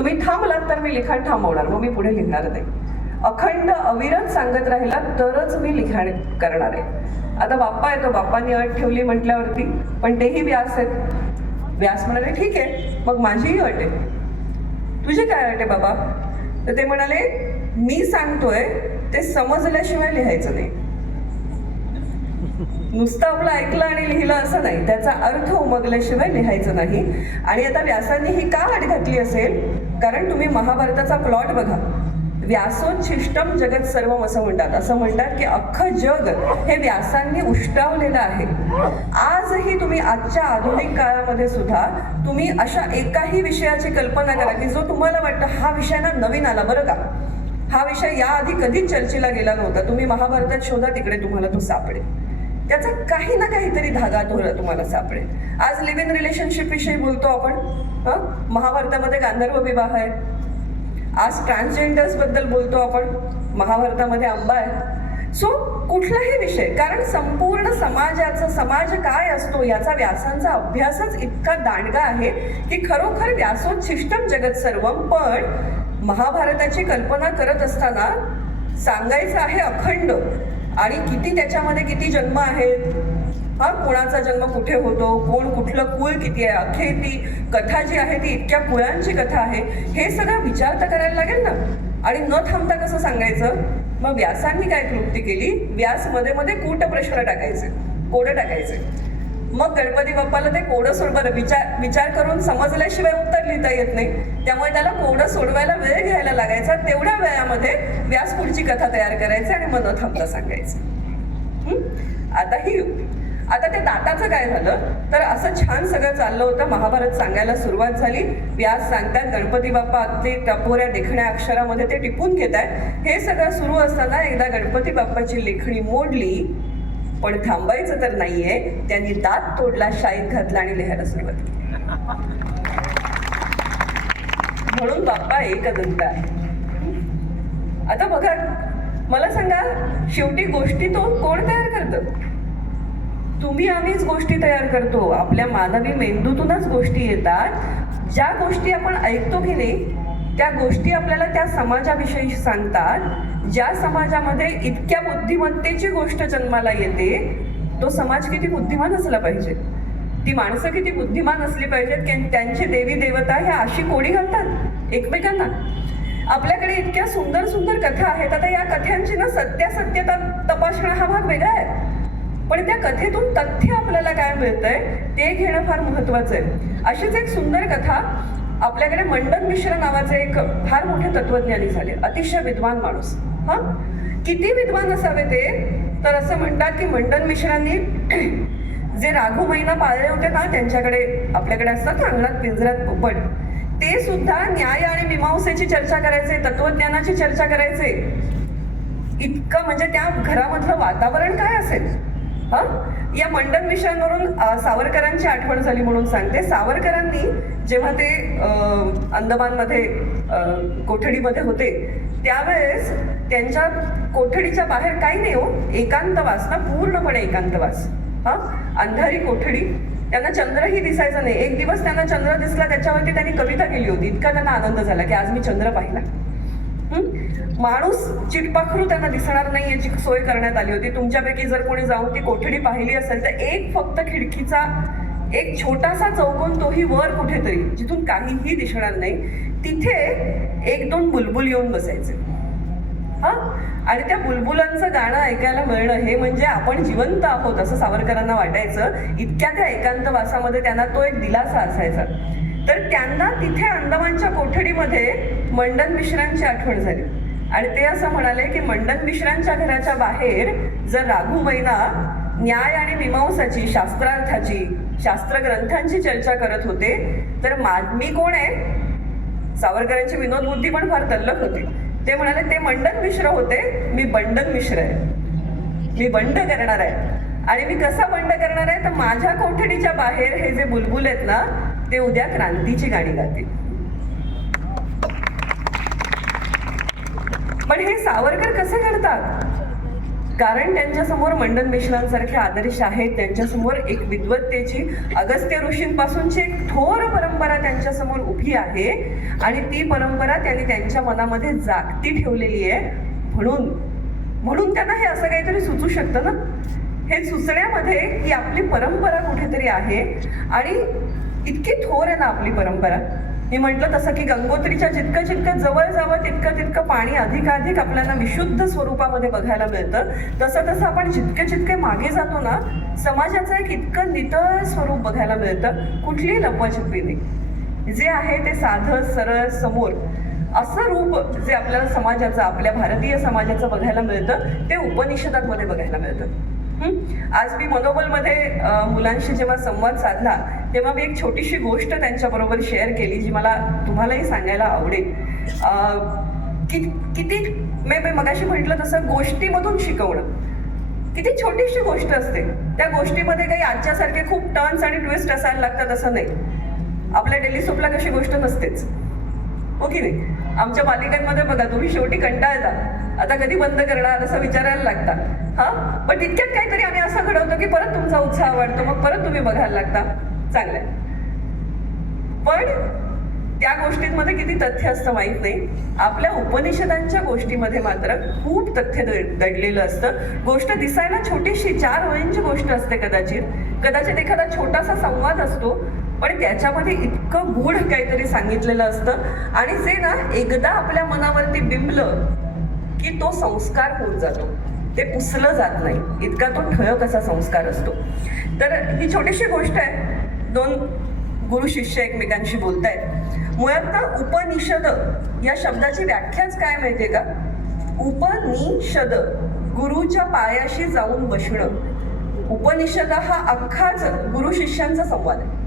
तुम्ही थांबलात तर मी लिखाण थांबवणार, मग मी पुढे लिहिणार नाही. अखंड अविरत सांगत राहिला तरच मी लिखाण करणार आहे. आता बाप्पा येतो, बाप्पांनी अट ठेवली म्हटल्यावरती, पण तेही व्यास आहेत. व्यास म्हणाले ठीक आहे, मग माझीही अट आहे. तुझी काय अट आहे बाबा? तर ते म्हणाले मी सांगतोय ते समजल्याशिवाय लिहायचं नाही. नुसतं आपलं ऐकलं आणि लिहिलं असं नाही, त्याचा अर्थ उमगल्याशिवाय लिहायचं नाही. आणि आता व्यासांनी ही का अट घातली असेल? कारण तुम्ही महाभारताचा प्लॉट बघा. व्यासोच्छिष्टम जगत सर्वम असं म्हणतात. असं म्हणतात की अख्खं जग हे व्यासांनी उष्टावलेलं आहे. आजही तुम्ही आजच्या आधुनिक काळामध्ये सुद्धा तुम्ही अशा एकाही विषयाची कल्पना करा की जो तुम्हाला वाटतं हा विषय ना नवीन आला बरं का, हा विषय याआधी कधीच चर्चेला गेला नव्हता, तुम्ही महाभारतात शोधा, तिकडे तुम्हाला तो सापडेल. त्याचा काही ना काहीतरी धागा तुम्हाला सापडेल. आज लिव्ह इन रिलेशनशिप विषयी बोलतो आपण, महाभारतामध्ये गांधर्व विवाह आहे. आज ट्रान्सजेंडर्स बद्दल बोलतो आपण, महाभारतामध्ये आंबा आहे. सो कुठलाही विषय, कारण संपूर्ण समाज काय असतो याचा व्यासांचा अभ्यासच इतका दांडगा आहे की खरोखर व्यासोच्छिष्टम जगत सर्वम. पण महाभारताची कल्पना करत असताना सांगायचं आहे अखंड, आणि किती त्याच्यामध्ये किती जन्म आहेत, कोणाचा जन्म कुठे होतो, कोण कुठलं कुळ किती आहे, अख्खी ती कथा जी आहे ती इतक्या कुळांची कथा आहे, हे सगळं विचार तर करायला लागेल ना. आणि न थांबता कसं सांगायचं? मग व्यासांनी काय क्लुप्ती केली? व्यास मध्ये मध्ये कूट प्रश्न टाकायचे, कोडं टाकायचे. मग गणपती बाप्पाला ते कोडं सोडवायला विचार करून समजल्याशिवाय उत्तर लिहिता येत नाही, त्यामुळे त्याला कोडं सोडवायला वेळ घ्यायला लागायचा. तेवढ्या वेळामध्ये व्यास पुढची कथा तयार करायची आणि मग न थांबता सांगायचं. आता ही युक्ती. आता ते दाताचं काय झालं तर असं छान सगळं चाललं होतं, महाभारत सांगायला सुरुवात झाली. व्यास सांगतात, गणपती बाप्पा अगदी टपोऱ्या देखण्या अक्षरामध्ये ते टिपून घेत आहेत. हे सगळं सुरू असताना एकदा गणपती बाप्पाची लेखणी मोडली, पण थांबायचं तर नाहीये. त्यांनी दात तोडला, शाईत घातला आणि लिहायला सुरुवात केली. म्हणून बाप्पा एकदंत आहे. आता बघा, मला सांगा, शेवटी गोष्टी तो कोण तयार करतं? तुम्ही आम्हीच गोष्टी तयार करतो. आपल्या मानवी मेंदूतूनच गोष्टी येतात. ज्या गोष्टी आपण ऐकतो की नाही, त्या गोष्टी आपल्याला त्या समाजाविषयी सांगतात. ज्या समाजामध्ये इतक्या बुद्धिमत्तेची गोष्ट जन्माला येते, तो समाज किती बुद्धिमान असला पाहिजे, ती माणसं किती बुद्धिमान असली पाहिजेत की त्यांची देवी देवता ह्या अशी कोडी घालतात एकमेकांना. आपल्याकडे इतक्या सुंदर सुंदर कथा आहेत. आता या कथांची ना सत्यता तपासणं हा भाग वेगळा आहे, पण त्या कथेतून तथ्य आपल्याला काय मिळतंय ते घेणं फार महत्वाचं आहे. अशीच एक सुंदर कथा, आपल्याकडे मंडन मिश्र नावाचे एक फार मोठे तत्वज्ञानी झाले, अतिशय विद्वान माणूस. किती विद्वान असावे ते? तर असं म्हणतात की मंडन मिश्रांनी जे राघू मैना पाळले होते ना, त्यांच्याकडे आपल्याकडे असतात अंगणात पिंजऱ्यात पोपट, ते सुद्धा न्याय आणि मीमांसेची चर्चा करायचे, तत्वज्ञानाची चर्चा करायचे. इतकं म्हणजे त्या घरामधलं वातावरण काय असेल. या मंडन मिश्रांवरून सावरकरांची आठवण झाली म्हणून सांगते. सावरकरांनी जेव्हा ते अंदमानमध्ये कोठडीमध्ये होते, त्यावेळेस त्यांच्या कोठडीच्या बाहेर काही नाही हो, एकांतवास ना, पूर्णपणे एकांतवास. अंधारी कोठडी, त्यांना चंद्रही दिसायचा नाही. एक दिवस त्यांना चंद्र दिसला, त्याच्यावरती त्यांनी कविता केली होती. इतका त्यांना आनंद झाला की आज मी चंद्र पाहिला. माणूस चिटपाखरू त्यांना दिसणार नाही याची सोय करण्यात आली होती. तुमच्यापैकी जर कोणी जाऊन ती कोठडी पाहिली असेल तर एक फक्त खिडकीचा एक छोटासा चौकोन, तोही वर कुठेतरी जिथून काहीही दिसणार नाही, तिथे एक दोन बुलबुल येऊन बसायचे. आणि त्या बुलबुलांचं गाणं ऐकायला मिळणं हे म्हणजे आपण जिवंत आहोत असं सावरकरांना वाटायचं. इतक्या त्या एकांतवासामध्ये त्यांना तो एक दिलासा असायचा. तर त्यांना तिथे अंदमानच्या कोठडीमध्ये मंडन मिश्रांची आठवण झाली आणि ते असं म्हणाले की मंडन मिश्रांच्या घराच्या बाहेर जर राघू मैना न्याय आणि मीमांसाची, शास्त्रार्थाची, शास्त्रग्रंथांची चर्चा करत होते, तर मी कोण आहे? सावरकरांची विनोद बुद्धी पण फार तल्लख होती. ते म्हणाले ते मंडन मिश्र होते, मी बंडन मिश्र आहे, मी बंड करणार आहे. आणि मी कसा बंड करणार आहे? तर माझ्या कोठडीच्या बाहेर हे जे बुलबुल आहेत ना, ते उद्या क्रांतीची गाणी गातील. पण हे सावरकर कसं करतात? कारण त्यांच्यासमोर मंडन मिश्रांसारखे आदर्श आहेत, त्यांच्यासमोर एक विद्वत्तेची अगस्त्य ऋषींपासूनची एक थोर परंपरा त्यांच्यासमोर उभी आहे आणि ती परंपरा त्यांनी त्यांच्या मनामध्ये जागती ठेवलेली आहे. म्हणून त्यांना हे असं काहीतरी सुचू शकतं ना. हे सुचण्यामध्ये ही आपली परंपरा कुठेतरी आहे आणि इतकी थोर आहे ना आपली परंपरा. मी म्हटलं तसं की गंगोत्रीच्या जितकं जितकं जवळ जावं तितकं पाणी अधिकाधिक आपल्याला विशुद्ध स्वरूपामध्ये बघायला मिळतं. तसं आपण जितके मागे जातो ना, समाजाचं एक इतकं नितळ स्वरूप बघायला मिळतं. कुठलीही लपवाछपवी नाही, जे आहे ते साधं सरळ समोर असं रूप जे आपल्याला समाजाचं, आपल्या भारतीय समाजाचं बघायला मिळतं ते उपनिषदांमध्ये बघायला मिळतं. आज मी मनोबलमध्ये मुलांशी जेव्हा संवाद साधला तेव्हा मी एक छोटीशी गोष्ट त्यांच्याबरोबर शेअर केली जी मला तुम्हालाही सांगायला आवडेल. किती मी मगाशी म्हटलं तसं गोष्टीमधून शिकवणं किती छोटीशी गोष्ट असते. त्या गोष्टीमध्ये काही आजच्यासारखे खूप टर्न्स आणि ट्विस्ट असायला लागतात असं नाही. आपल्या डेली सोपला कशी गोष्ट नसतेच, हो की नाही. आमच्या पालिकांमध्ये बघा, तुम्ही शेवटी कंटाळता, आता कधी बंद करणार असं विचारायला लागता. पण तितक्यात काहीतरी आम्ही असं घडवतो की परत तुमचा उत्साह वाढतो, मग परत तुम्ही बघायला लागता. चांगलंय. पण त्या गोष्टींमध्ये किती तथ्य असतं माहीत नाही. आपल्या उपनिषदांच्या गोष्टीमध्ये मात्र खूप तथ्य दडलेलं असतं. गोष्ट दिसायला छोटीशी 4 ओळींची गोष्ट असते, कदाचित एखादा छोटासा संवाद असतो, पण त्याच्यामध्ये इतकं गूढ काहीतरी सांगितलेलं असतं आणि जे ना एकदा आपल्या मनावरती बिंबलं की तो संस्कार होऊन जातो, ते पुसलं जात नाही, इतका तो ठळक असा संस्कार असतो. तर ही छोटीशी गोष्ट आहे. 2 गुरु शिष्य एकमेकांशी बोलतायत. मुळात ना उपनिषद या शब्दाची व्याख्याच काय माहितीये का? उपनिषद, गुरुच्या पायाशी जाऊन बसणं. उपनिषद हा अख्खाच गुरु शिष्यांचा संवाद आहे.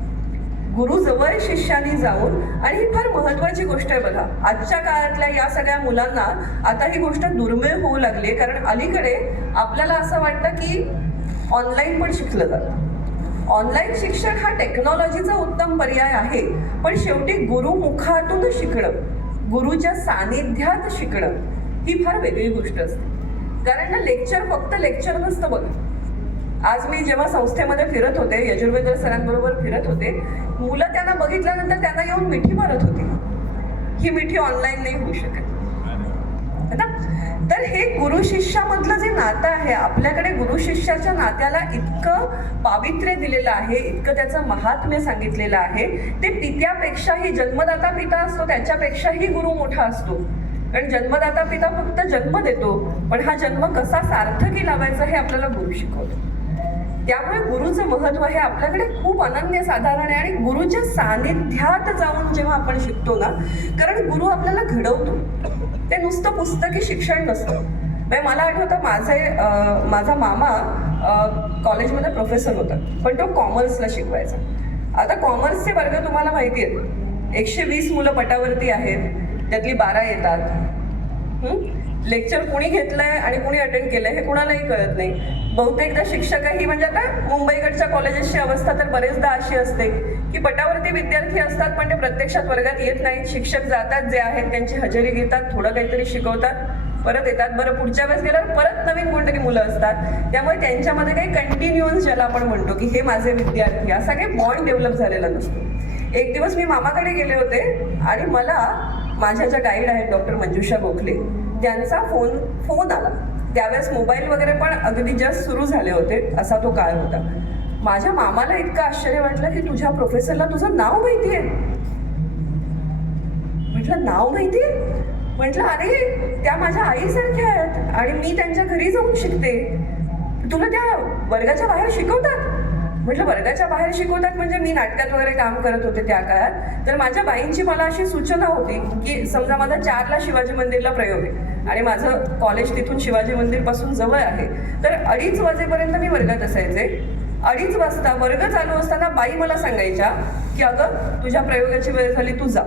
गुरु जवळ शिष्यानी जाऊन, आणि ही फार महत्वाची गोष्ट आहे बघा. आजच्या काळातल्या या सगळ्या मुलांना आता ही गोष्ट दुर्मिळ होऊ लागली, कारण अलीकडे आपल्याला असं वाटतं की ऑनलाईन पण शिकलं जातं. ऑनलाईन शिक्षण हा टेक्नॉलॉजीचा उत्तम पर्याय आहे, पण शेवटी गुरुमुखातून शिकणं, गुरुच्या सानिध्यात शिकणं ही फार वेगळी गोष्ट असते. कारण ना लेक्चर फक्त लेक्चर नसतं बघ. आज मी जेव्हा संस्थेमध्ये फिरत होते, यजुर्वेद सरांबरोबर फिरत होते, मुलं त्यांना बघितल्यानंतर त्यांना येऊन मिठी मारत होती. ही मिठी ऑनलाईन नाही होऊ शकत. तर हे गुरु शिष्यामधलं जे नातं आहे, आपल्याकडे गुरु शिष्याच्या नात्याला इतकं पावित्र्य दिलेलं आहे, इतकं त्याचं महात्म्य सांगितलेलं आहे. ते पित्यापेक्षाही, जन्मदाता पिता असतो त्याच्यापेक्षाही गुरु मोठा असतो. कारण जन्मदाता पिता फक्त जन्म देतो, पण हा जन्म कसा सार्थकी लावायचा हे आपल्याला गुरु शिकवतो. त्यामुळे गुरुचं महत्व हे आपल्याकडे खूप अनन्यसाधारण आहे. आणि गुरुच्या सानिध्यात जाऊन जेव्हा आपण शिकतो ना, कारण गुरु आपल्याला घडवतो, ते नुसतं पुस्तकी शिक्षण नसतं. मला आठवतं माझा मामा कॉलेजमध्ये प्रोफेसर होता, पण तो कॉमर्सला शिकवायचा. आता कॉमर्सचे वर्ग तुम्हाला माहिती आहेत, 120 मुलं पटावरती आहेत, त्यातली 12 येतात. लेक्चर कुणी घेतलंय आणि कुणी अटेंड केलंय हे कुणालाही कळत नाही. बहुतेकदा शिक्षकही, म्हणजे आता मुंबईकडच्या कॉलेजेसची अवस्था तर बरेचदा अशी असते की पटावरती विद्यार्थी असतात, पण ते प्रत्यक्षात वर्गात येत नाहीत. शिक्षक जातात, जे आहेत त्यांची हजेरी घेतात, थोडं काहीतरी शिकवतात, परत येतात. बरं, पुढच्या वेळेस गेल्यावर परत नवीन कोणतरी मुलं असतात. त्यामुळे त्यांच्यामध्ये काही कंटिन्युअन्स, ज्याला आपण म्हणतो की हे माझे विद्यार्थी, असा काही बॉन्ड डेव्हलप झालेला नसतो. एक दिवस मी मामाकडे गेले होते आणि मला माझ्या ज्या गाईड आहेत डॉक्टर मंजुषा गोखले, त्यांचा फोन आला. त्यावेळेस मोबाईल वगैरे पण अगदी जस्ट सुरू झाले होते, असा तो काळ होता. माझ्या मामाला इतकं आश्चर्य वाटलं की तुझ्या प्रोफेसरला तुझं नाव माहिती आहे. म्हटलं नाव माहिती आहे? म्हटलं अरे त्या माझ्या आईसारख्या आहेत आणि मी त्यांच्या घरी जाऊन शिकते. तुला त्या वर्गाच्या बाहेर शिकवतात? म्हटलं वर्गाच्या बाहेर शिकवतात म्हणजे मी नाटकात वगैरे काम करत होते त्या काळात. तर माझ्या बाईंची मला अशी सूचना होती की समजा माझा 4ला शिवाजी मंदिरला प्रयोग आहे आणि माझं कॉलेज तिथून शिवाजी मंदिरपासून जवळ आहे, तर 2:30 वाजेपर्यंत मी वर्गात असायचे. 2:30 वाजता वर्ग चालू असताना बाई मला सांगायच्या की अगं तुझ्या प्रयोगाची वेळ झाली, तू जा.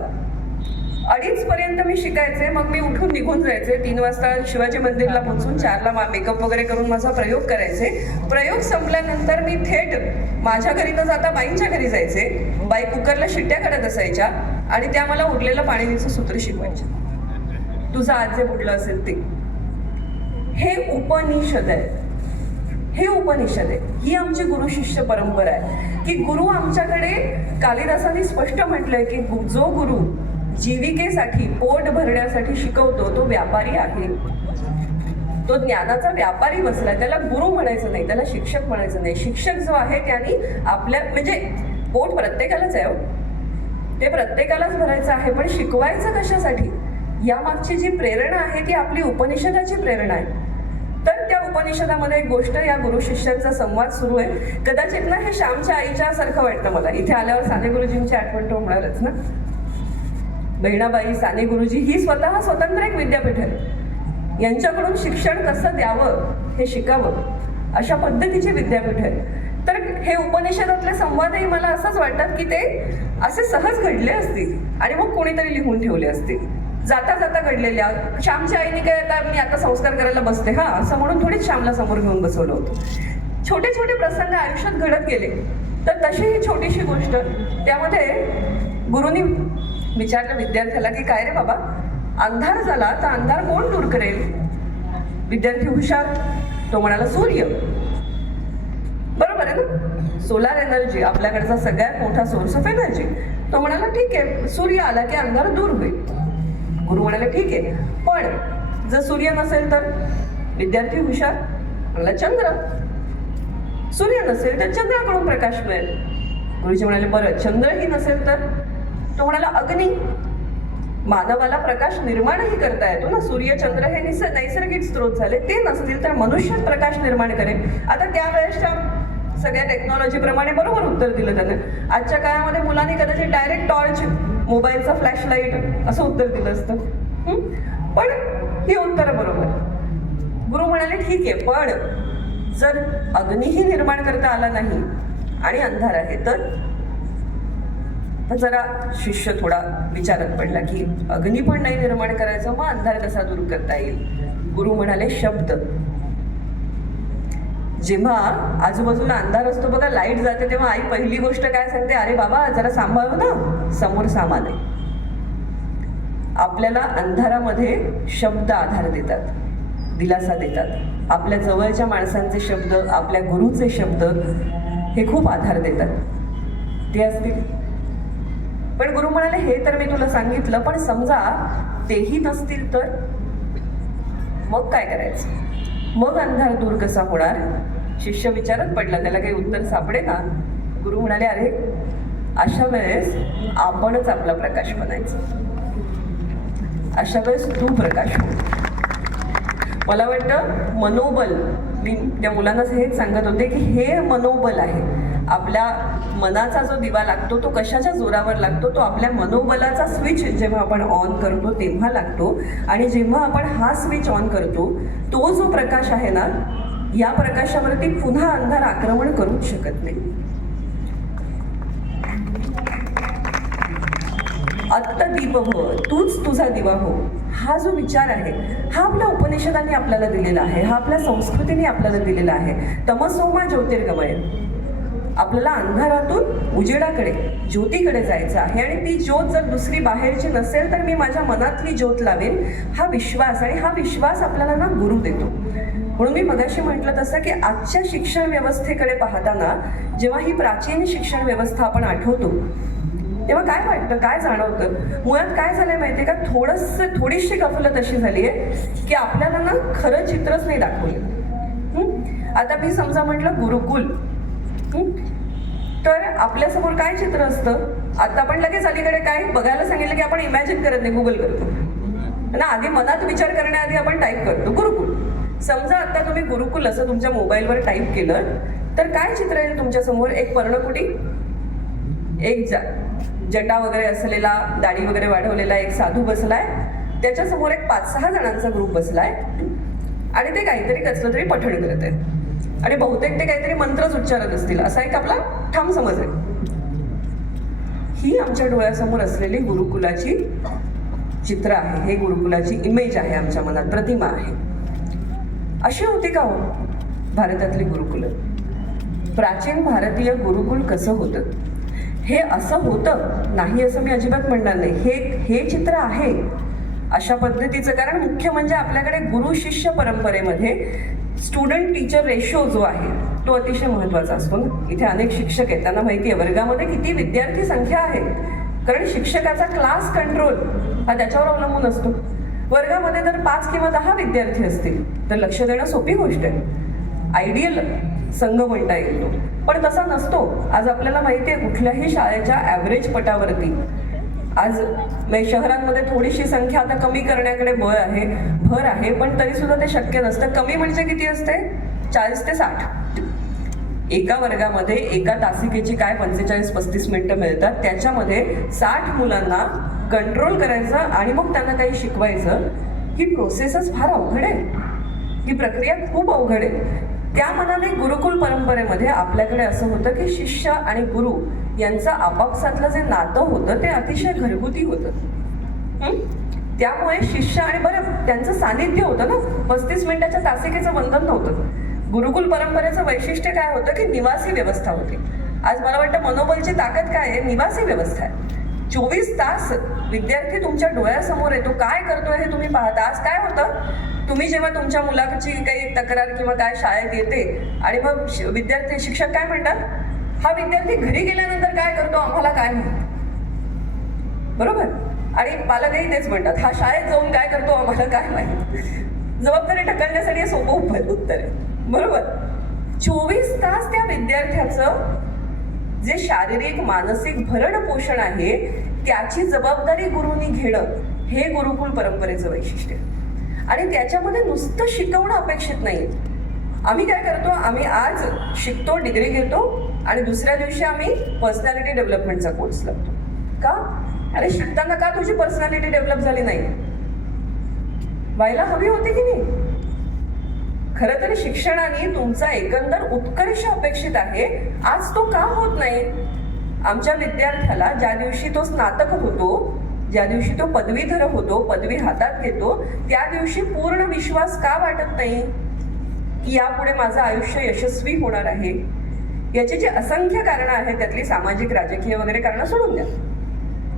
2:30 पर्यंत मी शिकायचे, मग मी उठून निघून जायचे. 3 वाजता शिवाजी मंदिरला पोहोचून 4ला मेकअप वगैरे करून माझा प्रयोग करायचे. प्रयोग संपल्यानंतर मी थेट माझ्या घरी न जाता बाईंच्या घरी जायचे. बाई कुकरला शिट्ट्या काढत असायच्या आणि त्या मला उरलेलं पाणीचं सूत्र शिकवायच्या. तुझं आज जे बुडलं असेल ते. हे उपनिषद आहे. हे उपनिषद आहे. ही आमची गुरु शिष्य परंपरा आहे की गुरु आमच्याकडे, कालिदासांनी स्पष्ट म्हटलंय की जो गुरु जीविकेसाठी, पोट भरण्यासाठी शिकवतो तो व्यापारी आहे. तो ज्ञानाचा व्यापारी बसलाय. त्याला गुरु म्हणायचं नाही, त्याला शिक्षक म्हणायचं नाही. शिक्षक जो आहे त्यांनी आपल्या, म्हणजे पोट प्रत्येकालाच आहे, ते प्रत्येकालाच भरायचं आहे, पण शिकवायचं कशासाठी? यामागची जी प्रेरणा आहे ती आपली उपनिषदाची प्रेरणा आहे. तर त्या उपनिषदामध्ये एक गोष्ट, या गुरु शिष्यांचा संवाद सुरू आहे. कदाचित ना हे श्यामच्या आईच्या सारखं वाटतं मला. इथे आल्यावर साने गुरुजींची आठवण तो होणारच ना. बहिणाबाई साने गुरुजी ही स्वतः स्वतंत्र एक विद्यापीठ आहे. यांच्याकडून शिक्षण कसं द्यावं हे शिकावं अशा पद्धतीचे विद्यापीठ आहे. तर हे उपनिषदातले संवादही मला असंच वाटतात की ते असे सहज घडले असतील आणि मग कोणीतरी लिहून ठेवले असतील, जाता जाता घडलेल्या. श्यामच्या आईने काय, आता मी आता संस्कार करायला बसते हा असं म्हणून थोडीच श्यामला समोर घेऊन बसवलं होतं. छोटे छोटे प्रसंग आयुष्यात घडत गेले. तर तशी ही छोटीशी गोष्ट, त्यामध्ये गुरुनी विचारलं विद्यार्थ्याला की काय रे बाबा, अंधार झाला तर अंधार कोण दूर करेल? विद्यार्थी हुशार, तो म्हणाला सूर्य. बरोबर आहे ना, सोलार एनर्जी आपल्याकडचा सगळ्यात मोठा सोर्स ऑफ एनर्जी. तो म्हणाला ठीक आहे, सूर्य आला की अंधार दूर होईल. गुरु म्हणाले ठीक आहे, पण जर सूर्य नसेल तर? विद्यार्थी हुशार म्हणाला चंद्र. सूर्य नसेल तर चंद्राकडून प्रकाश मिळेल. गुरुजी म्हणाले बरं, चंद्रही नसेल तर? तो म्हणाला अग्नी. मानवाला प्रकाश निर्माणही करता येतो ना. सूर्य चंद्र हे नैसर्गिक स्रोत झाले, ते नसतील तर मनुष्यच प्रकाश निर्माण करेल. आता त्यावेळेसच्या सगळ्या टेक्नॉलॉजीप्रमाणे बरोबर उत्तर दिलं त्याने. आजच्या काळामध्ये मुलांनी कदाचित डायरेक्ट टॉर्च, मोबाईलचा फ्लॅशलाईट असं उत्तर दिलं असतं. पण ही उत्तरं बरोबर. गुरु म्हणाले ठीक आहे, पण जर अग्निही निर्माण करता आला नाही आणि अंधार आहे तर? जरा शिष्य थोडा विचारात पडला की अग्नी पण नाही निर्माण करायचं, मग अंधार कसा दूर करता येईल? गुरु म्हणाले शब्द. जेव्हा आजूबाजूला अंधार असतो बघा, लाईट जाते, तेव्हा आई पहिली गोष्ट काय सांगते? अरे बाबा जरा सांभाळू ना, समोर सामान आहे. आपल्याला अंधारामध्ये शब्द आधार देतात, दिलासा देतात. आपल्या जवळच्या माणसांचे शब्द, आपल्या गुरुचे शब्द हे खूप आधार देतात. ते असतील. पण गुरु म्हणाले हे तर मी तुला सांगितलं, पण समजा तेही नसतील तर? मग काय करायचं? मग अंधार दूर कसा होणार? शिष्य विचारत पडला, त्याला काही उत्तर सापडे ना. गुरु म्हणाले अरे अशा वेळेस आपणच आपला प्रकाश बनायचं. अशा वेळेस तू प्रकाश हो. मला वाटतं मनोबल, मी त्या मुलांना हेच सांगत होते की हे मनोबल आहे. आपल्या मनाचा जो दिवा लागतो तो कशाच्या जोरावर लागतो? तो आपल्या मनोबलाचा स्विच जेव्हा आपण ऑन करतो तेव्हा लागतो. आणि जेव्हा आपण हा स्विच ऑन करतो, तो जो प्रकाश आहे ना, या प्रकाशावरती पुन्हा अंधार आक्रमण करूच शकत नाही. आत्ता दीप हो, तूच तुझा दिवा हो. हा जो विचार आहे हा आपल्या उपनिषदांनी आपल्याला दिलेला आहे, हा आपल्या संस्कृतीने आपल्याला दिलेला आहे. तमसोमा ज्योतिर्गमय. आपल्याला अंधारातून उजेडाकडे, ज्योतीकडे जायचं आहे. आणि ती ज्योत जर दुसरी बाहेरची नसेल तर मी माझ्या मनातली ज्योत लावेन, हा विश्वास. आणि हा विश्वास आपल्याला ना गुरु देतो. म्हणून मी मगाशी म्हटलं तसं की आजच्या शिक्षण व्यवस्थेकडे पाहताना जेव्हा ही प्राचीन शिक्षण व्यवस्था आपण आठवतो तेव्हा काय वाटतं, काय जाणवतं? मुळात काय झालंय माहितीये का, थोडीशी गफलत अशी झाली आहे की आपल्याला ना खरं चित्रच नाही दाखवलं. आता मी समजा म्हटलं गुरुकुल, तर आपल्यासमोर काय चित्र असतं? आता आपण लगेच अलीकडे काय बघायला सांगितलं की आपण इमॅजिन करत नाही, गुगल करतो ना. आधी मनात विचार करण्याआधी आपण टाईप करतो गुरुकुल. समजा आता तुम्ही गुरुकुल असं तुमच्या मोबाईलवर टाईप केलं तर काय चित्र येईल तुमच्यासमोर? एक पर्णकुटी, एक जटा वगैरे असलेला, दाढी वगैरे वाढवलेला एक साधू बसलाय, त्याच्यासमोर एक 5-6 जणांचा ग्रुप बसलाय आणि ते काहीतरी कसलं तरी पठण करत आहेत आणि बहुतेक ते काहीतरी मंत्रच उच्चारत असतील, असा एक आपला ठाम समज आहे. ही आमच्या डोळ्यासमोर असलेली गुरुकुलाची चित्र आहे, हे गुरुकुलाची इमेज आहे, आमच्या मनात प्रतिमा आहे. अशी होती का हो भारतातली गुरुकुलं? प्राचीन भारतीय गुरुकुल कसं होतं? हे असं होतं नाही असं मी अजिबात म्हणणार नाही. हे चित्र आहे, अशा पद्धतीचं. कारण मुख्य म्हणजे आपल्याकडे गुरु शिष्य परंपरेमध्ये स्टुडंट टीचर रेशो जो आहे तो अतिशय महत्त्वाचा असतो ना. इथे अनेक शिक्षक आहेत, त्यांना माहिती आहे वर्गामध्ये किती विद्यार्थी संख्या आहे, कारण शिक्षकाचा क्लास कंट्रोल हा त्याच्यावर अवलंबून असतो. वर्गामध्ये जर 5 किंवा 10 विद्यार्थी असतील तर लक्ष देणं सोपी गोष्ट आहे, आयडियल संघ म्हणता येईल तो. पण तसा नसतो. आज आपल्याला माहिती आहे कुठल्याही शाळेच्या ॲव्हरेज पटावरती आज शहरांमध्ये थोडीशी संख्या आता कमी करण्याकडे भर आहे, पण तरीसुद्धा ते शक्य नसतं. कमी म्हणजे किती असते? 40 ते 60. एका वर्गामध्ये एका तासिकेची काय 45-35 मिनिटं मिळतात, त्याच्यामध्ये 60 मुलांना कंट्रोल करायचं आणि मग त्यांना काही शिकवायचं. ही प्रोसेसच फार अवघड आहे, ही प्रक्रिया खूप अवघड आहे. त्या मनाने गुरुकुल परंपरेमध्ये आपल्याकडे असं होतं की शिष्य आणि गुरु यांचं आपापसातलं जे नातं होतं ते अतिशय घरगुती होतं. त्यामुळे शिष्य आणि बरं त्यांचं सानिध्य होतं ना, 35 मिनिटाच्या तासिकेचं बंधन नव्हतं. गुरुकुल परंपरेचं वैशिष्ट्य काय होतं की निवासी व्यवस्था होती. आज मला वाटतं मनोबलची ताकद काय आहे? निवासी व्यवस्था आहे. 24 तास विद्यार्थी तुमच्या डोळ्यासमोर येतो, काय करतोय हे तुम्ही पाहता. आज काय होतं, तुम्ही जेव्हा तुमच्या मुलाची काही तक्रार किंवा काय शाळेत येते आणि मग विद्यार्थी शिक्षक काय म्हणतात, हा विद्यार्थी घरी गेल्यानंतर काय करतो आम्हाला काय माहिती, बरोबर. आणि पालकही तेच म्हणतात, हा शाळेत जाऊन काय करतो आम्हाला काय माहिती. जबाबदारी ढकलण्यासाठी हे सोपं उत्तर आहे, बरोबर. 24 तास त्या विद्यार्थ्याचं जे शारीरिक मानसिक भरण पोषण आहे त्याची जबाबदारी गुरुनी घेणं हे गुरुकुल परंपरेचं वैशिष्ट्य. आणि त्याच्यामध्ये नुसतं शिकवणं अपेक्षित नाही. आम्ही काय करतो, आम्ही आज शिकतो, डिग्री घेतो आणि दुसऱ्या दिवशी आम्ही पर्सनॅलिटी डेव्हलपमेंटचा कोर्स लावतो. का? अरे शिकताना का तुझी पर्सनॅलिटी डेव्हलप झाली नाही? व्हायला हवी होती की नाही? खरं तर शिक्षणाने तुमचा एकंदर उत्कर्ष अपेक्षित आहे, आज तो का होत नाही? आमच्या विद्यार्थ्याला ज्या दिवशी तो स्नातक होतो, ज्या दिवशी तो पदवीधर होतो, पदवी हातात घेतो, त्या दिवशी पूर्ण विश्वास का वाटत नाही की यापुढे माझं आयुष्य यशस्वी होणार आहे? याची जी असंख्य कारणं आहेत, त्यातली सामाजिक राजकीय वगैरे कारणं सोडून द्या,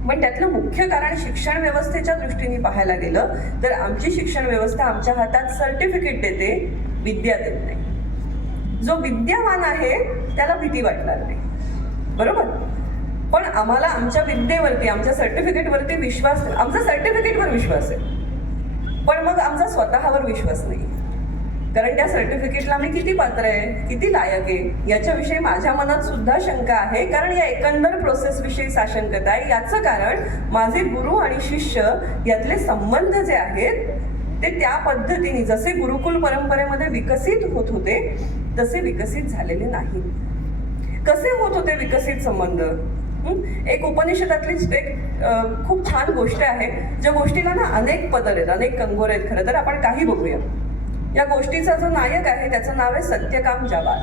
पण त्यातलं मुख्य कारण शिक्षण व्यवस्थेच्या दृष्टीने पाहायला गेलं तर आमची शिक्षण व्यवस्था आमच्या हातात सर्टिफिकेट देते, विद्या देत नाही. जो विद्यावान आहे त्याला भीती वाटणार नाही, बरोबर. पण आम्हाला आमच्या विद्येवरती, आमच्या सर्टिफिकेटवरती विश्वास, आमचा सर्टिफिकेटवर विश्वास आहे, पण मग आमचा स्वतःवर विश्वास नाही. कारण त्या सर्टिफिकेटला मी किती पात्र आहे, किती लायक आहे याच्याविषयी माझ्या मनात सुद्धा शंका आहे. कारण या एकंदर प्रोसेसविषयी साशंकता आहे. याचं कारण माझे गुरु आणि शिष्य यातले संबंध जे आहेत ते त्या पद्धतीने जसे गुरुकुल परंपरेमध्ये विकसित होत होते तसे विकसित झालेले नाही. कसे होत होते विकसित संबंध? एक उपनिषदातलीच एक खूप छान गोष्ट आहे, ज्या गोष्टीला ना अनेक पदर आहेत, अनेक कंगोर आहेत. खरं तर आपण काही बघूया. या गोष्टीचा जो नायक आहे त्याचं नाव आहे सत्यकाम जाबाल.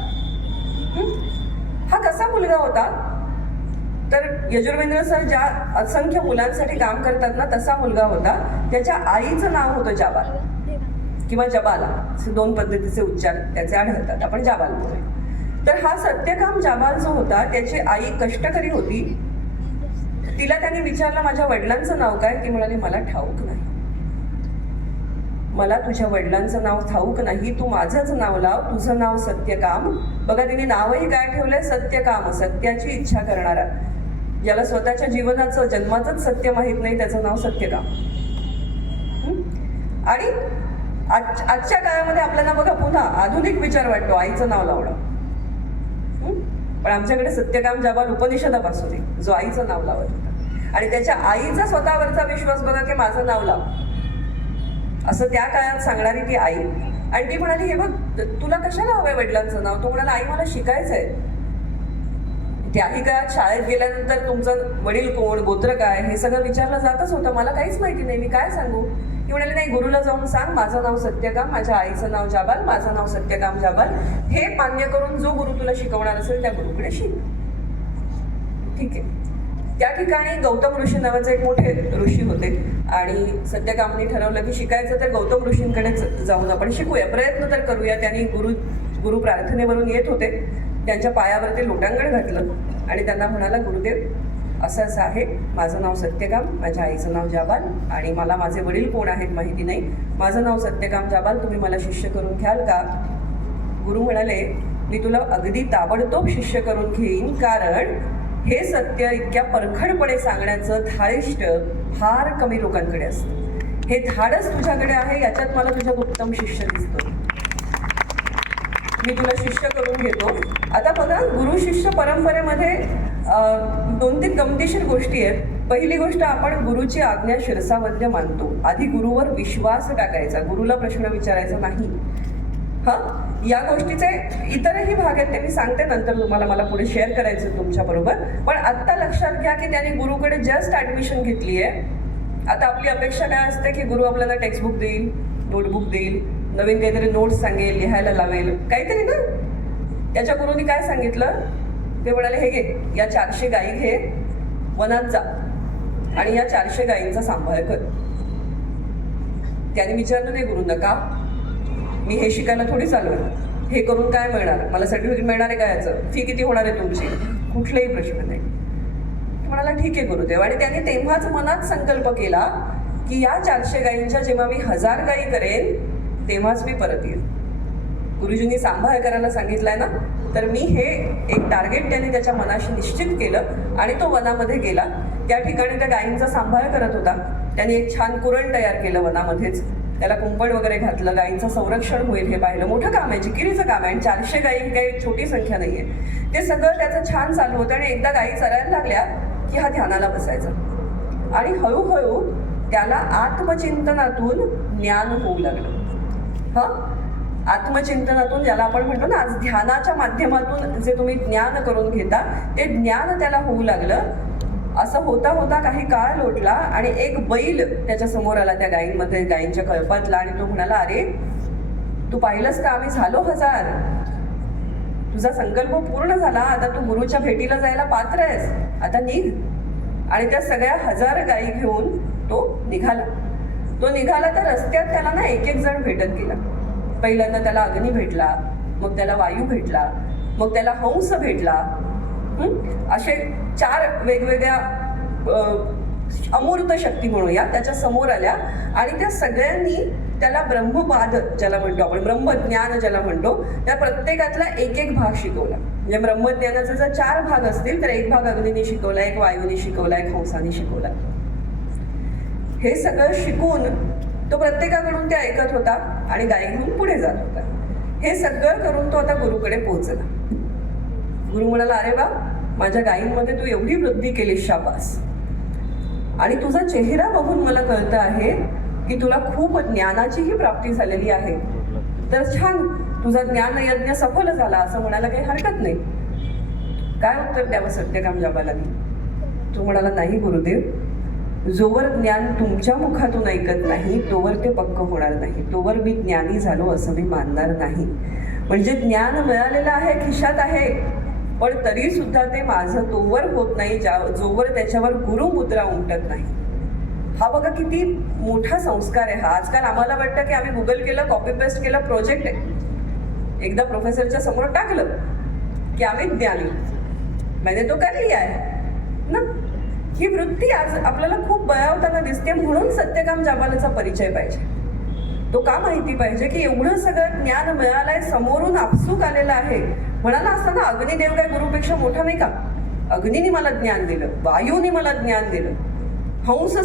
हा कसा मुलगा होता तर यजुर्वेंद्र सर ज्या असंख्य मुलांसाठी काम करतात ना तसा मुलगा होता. त्याच्या आईचं नाव होतं जाबाल किंवा जबाला, असे 2 पद्धतीचे उच्चार त्याचे आढळतात. आपण जाबाल बोलूया. तर हा सत्यकाम जाबाल जो होता त्याची आई कष्टकरी होती. तिला त्याने विचारलं माझ्या वडिलांचं नाव काय? ती म्हणाली मला ठाऊक नाही, मला तुझ्या वडिलांचं नाव ठाऊक नाही, तू माझंच नाव लाव, तुझं नाव सत्यकाम. बघा तिने नावही काय ठेवलंय? सत्यकाम, सत्याची इच्छा करणारा. ज्याला स्वतःच्या जीवनाचं जन्माचंच सत्य माहीत नाही त्याचं नाव सत्यकाम. आणि आजच्या काळामध्ये आपल्याला बघा पुन्हा आधुनिक विचार वाटतो आईचं नाव लावणं. पण आमच्याकडे सत्यकाम जाबाल उपनिषदापासून आहे जो आईचं नाव लावत होता. आणि त्याच्या आईचा स्वतःवरचा विश्वास बघा की माझं नाव लाव असं त्या काळात सांगणारी ती आई. आणि ती म्हणाली हे बघ तुला कशाला हवंय वडिलांचं नाव? तो म्हणाला आई मला शिकायचं आहे. त्याही काळात शाळेत गेल्यानंतर तुमचं वडील कोण, गोत्र काय हे सगळं विचारलं जातच होतं. मला काहीच माहिती नाही, मी काय सांगू? ती म्हणाली नाही, गुरुला जाऊन सांग माझं नाव सत्यकाम, माझ्या आईचं नाव जाबाल, माझं नाव सत्यकाम जाबाल. हे मान्य करून जो गुरु तुला शिकवणार असेल त्या गुरुकडे शिक. ठीक आहे. त्या ठिकाणी गौतम ऋषी नावाचे एक मोठे ऋषी होते आणि सत्यकामने ठरवलं की शिकायचं तर गौतम ऋषींकडेच जाऊन आपण शिकूया, प्रयत्न तर करूया. त्यांनी गुरु प्रार्थनेवरून येत होते, त्यांच्या पायावरती लोटांगण घातलं आणि त्यांना म्हणाला गुरुदेव असं असं आहे. माझं नाव सत्यकाम, माझ्या आईचं नाव जाबाल आणि मला माझे वडील कोण आहेत माहिती नाही. माझं नाव सत्यकाम जाबाल, तुम्ही मला शिष्य करून घ्याल का? गुरु म्हणाले, मी तुला अगदी ताबडतोब शिष्य करून घेईन, कारण हे सत्य इतक्या परखडपणे सांगण्याचं धारिष्ट फार कमी लोकांकडे असतं. हे धाडस तुझ्याकडे आहे, याच्यात मला तुझ्यात उत्तम शिष्य दिसतो. मी तुला शिष्य करून घेतो. आता बघा, गुरु शिष्य परंपरेमध्ये 2-3 गमतीशीर गोष्टी आहेत. पहिली गोष्ट, आपण गुरुची आज्ञा शिरसावद्य मानतो. आधी गुरुवर विश्वास टाकायचा, गुरुला प्रश्न विचारायचा नाही. या गोष्टीचे इतरही भाग आहेत, ते मी सांगते नंतर तुम्हाला. मला पुढे शेअर करायचं तुमच्याबरोबर. पण आत्ता लक्षात घ्या की त्याने गुरुकडे जस्ट ॲडमिशन घेतली आहे. आता आपली अपेक्षा काय असते की गुरु आपल्याला टेक्स्टबुक देईल, नोटबुक देईल, नवीन काहीतरी नोट्स सांगेल, लिहायला लावेल, काहीतरी ना. त्याच्या गुरुनी काय सांगितलं? ते म्हणाले, हे घे, या 400 गायी घे, वनात जा आणि या 400 गायींचा सांभाळ कर. त्याने विचारलं नाही गुरुंना, का? मी हे शिकायला थोडी चालू आहे, हे करून काय मिळणार, मला सर्टिफिकेट मिळणार आहे का, याचं फी किती होणार आहे तुमची? कुठलाही प्रश्न नाही. म्हणाला, ठीक आहे गुरुदेव. आणि त्याने तेव्हाच मनात संकल्प केला की या 400 गायींच्या जेव्हा मी 1000 गायी करेन तेव्हाच मी परत येईल. गुरुजींनी सांभाळ करायला सांगितलंय ना, तर मी हे एक टार्गेट त्याने त्याच्या मनाशी निश्चित केलं आणि तो वनामध्ये गेला. त्या ठिकाणी त्या गायींचा सांभाळ करत होता. त्याने एक छान कुरण तयार केलं वनामध्येच, त्याला कुंपण वगैरे घातलं, गायींचं संरक्षण होईल हे पाहिलं. मोठं काम आहे, जिकिरीचं काम आहे. आणि 400 गायी ही काही छोटी संख्या नाही आहे. ते सगळं त्याचं छान चालू होतं. आणि एकदा गायी चरायला लागल्या की हा ध्यानाला बसायचा आणि हळूहळू त्याला आत्मचिंतनातून ज्ञान होऊ लागलं. आत्मचिंतनातून, ज्याला आपण म्हणतो ना, आज ध्यानाच्या माध्यमातून जे तुम्ही ज्ञान करून घेता, ते ज्ञान त्याला होऊ लागलं. असं होता होता काही काळ लोटला आणि एक बैल त्याच्या समोर आला त्या गायींमध्ये, गायींच्या कळपातला. आणि तो म्हणाला, अरे तू पाहिलंस का, आम्ही झालो 1000. तुझा संकल्प पूर्ण झाला, आता तू गुरुच्या भेटीला जायला पात्र आहेस, आता निघ. आणि त्या सगळ्या 1000 गायी घेऊन तो निघाला. तर रस्त्यात त्याला ना एक जण भेटत गेला. पहिल्यांदा त्याला अग्नी भेटला, मग त्याला वायू भेटला, मग त्याला हंस भेटला. असे 4 वेगवेगळ्या अमूर्त शक्ती म्हणूया त्याच्या समोर आल्या. आणि त्या सगळ्यांनी त्याला ब्रह्मपाद, ज्याला म्हणतो आपण ब्रह्मज्ञान ज्याला म्हणतो, त्या प्रत्येकातला एक भाग शिकवला. म्हणजे ब्रह्मज्ञानाचे जर 4 भाग असतील तर एक भाग अग्नीने शिकवला, एक वायूने शिकवला, एक हंसाने शिकवला. हे सगळं शिकून तो प्रत्येकाकडून ते ऐकत होता आणि गायी घेऊन पुढे जात होता. हे सगळं करून तो आता गुरुकडे पोहोचला. गुरु म्हणाला, अरे वा, माझ्या गायींमध्ये तू एवढी वृद्धी केली, शाबास. आणि तुझा चेहरा बघून मला कळतं आहे की तुला खूप ज्ञानाचीही प्राप्ती झालेली आहे. तर छान, तुझा ज्ञान यज्ञ सफल झाला असं म्हणायला काही हरकत नाही. काय उत्तर द्यावं सत्यकाम जाबाला? तो म्हणाला, नाही गुरुदेव, जोवर ज्ञान तुमच्या मुखातून ऐकत नाही तोवर ते पक्क होणार नाही, तोवर मी ज्ञानी झालो असं मी मानणार नाही. म्हणजे ज्ञान मिळालेलं आहे, खिशात आहे, पण तरी सुद्धा ते माझं तोवर होत नाही जोवर त्याच्यावर गुरुमुद्रा उमटत नाही. हा बघा किती मोठा संस्कार आहे हा. आजकाल आम्हाला वाटतं की आम्ही गुगल केलं, कॉपी पेस्ट केलं, प्रोजेक्ट आहे, एकदा प्रोफेसरच्या समोर टाकलं की आम्ही ज्ञानी, मैंने तो कर लिया आहे ना. ही वृत्ती आज आपल्याला खूप बळावताना दिसते. म्हणून सत्यकाम जाबालाचा परिचय पाहिजे. तो का माहिती पाहिजे की एवढं सगळं ज्ञान मिळालंय, समोरून आपसूक आलेलं आहे. म्हणाला असताना अग्निदेव काय गुरुपेक्षा मोठा नाही का? अग्नीने मला ज्ञान दिलं, वायूने मला ज्ञान दिलं, हंस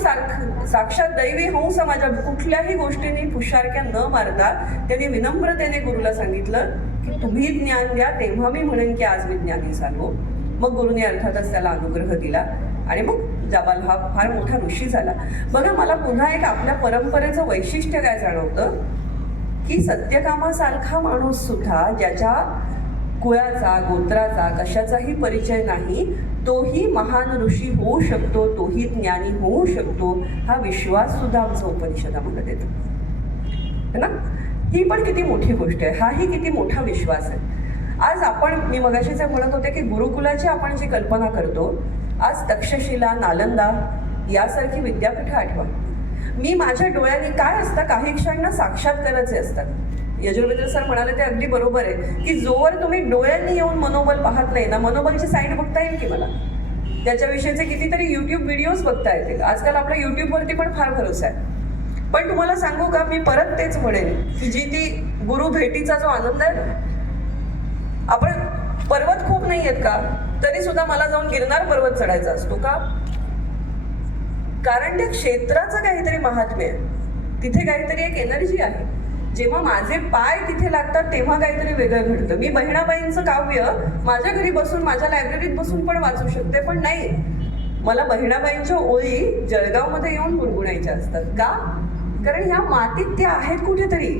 साक्षात दैवी हंस माझ्या कुठल्याही गोष्टींनी फुशारक्या न मारता त्याने विनम्रतेने गुरुला सांगितलं की तुम्ही ज्ञान द्या, तेव्हा मी म्हणेन की आज मी ज्ञानी झालो. मग गुरुने अर्थातच त्याला अनुग्रह दिला आणि मग जाबाल हा फार मोठा ऋषी झाला. बघा, मला पुन्हा एक आपल्या परंपरेचं वैशिष्ट्य काय जाणवतं की सत्यकामासारखा माणूस सुद्धा, ज्याच्या कुळाचा, गोत्राचा, कशाचाही परिचय नाही, तोही महान ऋषी होऊ शकतो, तोही ज्ञानी होऊ शकतो, हा विश्वास सुद्धा आमचं उपनिषद आम्हाला देतं, है ना. ही पण किती मोठी गोष्ट आहे, हाही किती मोठा विश्वास आहे. आज आपण, मी मगाशीच म्हणत होते की गुरुकुलाची आपण जी कल्पना करतो, आज तक्षशिला, नालंदा यासारखी विद्यापीठं आठवा. मी माझ्या डोळ्यांनी, काय असतं, काही क्षणांना साक्षात्काराचे असतात. यजुर्वेद सर म्हणाले ते अगदी बरोबर आहे की जोवर तुम्ही डोळ्यांनी येऊन मनोबल पाहत नाही ना, मनोबलची साईड बघता येईल की मला, त्याच्याविषयीचे कितीतरी यूट्यूब व्हिडिओज बघता येतील. आजकाल आपल्या यूट्यूबवरती पण फार भरोसा आहे. पण तुम्हाला सांगू का, मी परत तेच म्हणेन की जी ती गुरु भेटीचा जो आनंद आहे, आपण पर्वत खूप नाही आहेत का, तरी सुद्धा मला जाऊन गिरनार पर्वत चढायचा असतो का? कारण त्या क्षेत्राचं काहीतरी महात्म्य आहे, तिथे काहीतरी एक एनर्जी आहे. जेव्हा माझे पाय तिथे लागतात तेव्हा काहीतरी वेगळं घडतं. मी बहिणाबाईंचं काव्य माझ्या घरी बसून, माझ्या लायब्ररीत बसून पण वाचू शकते, पण नाही, मला बहिणाबाईंच्या ओळी जळगावमध्ये येऊन गुणगुणायच्या असतात. का? कारण ह्या मातीत त्या आहेत कुठेतरी.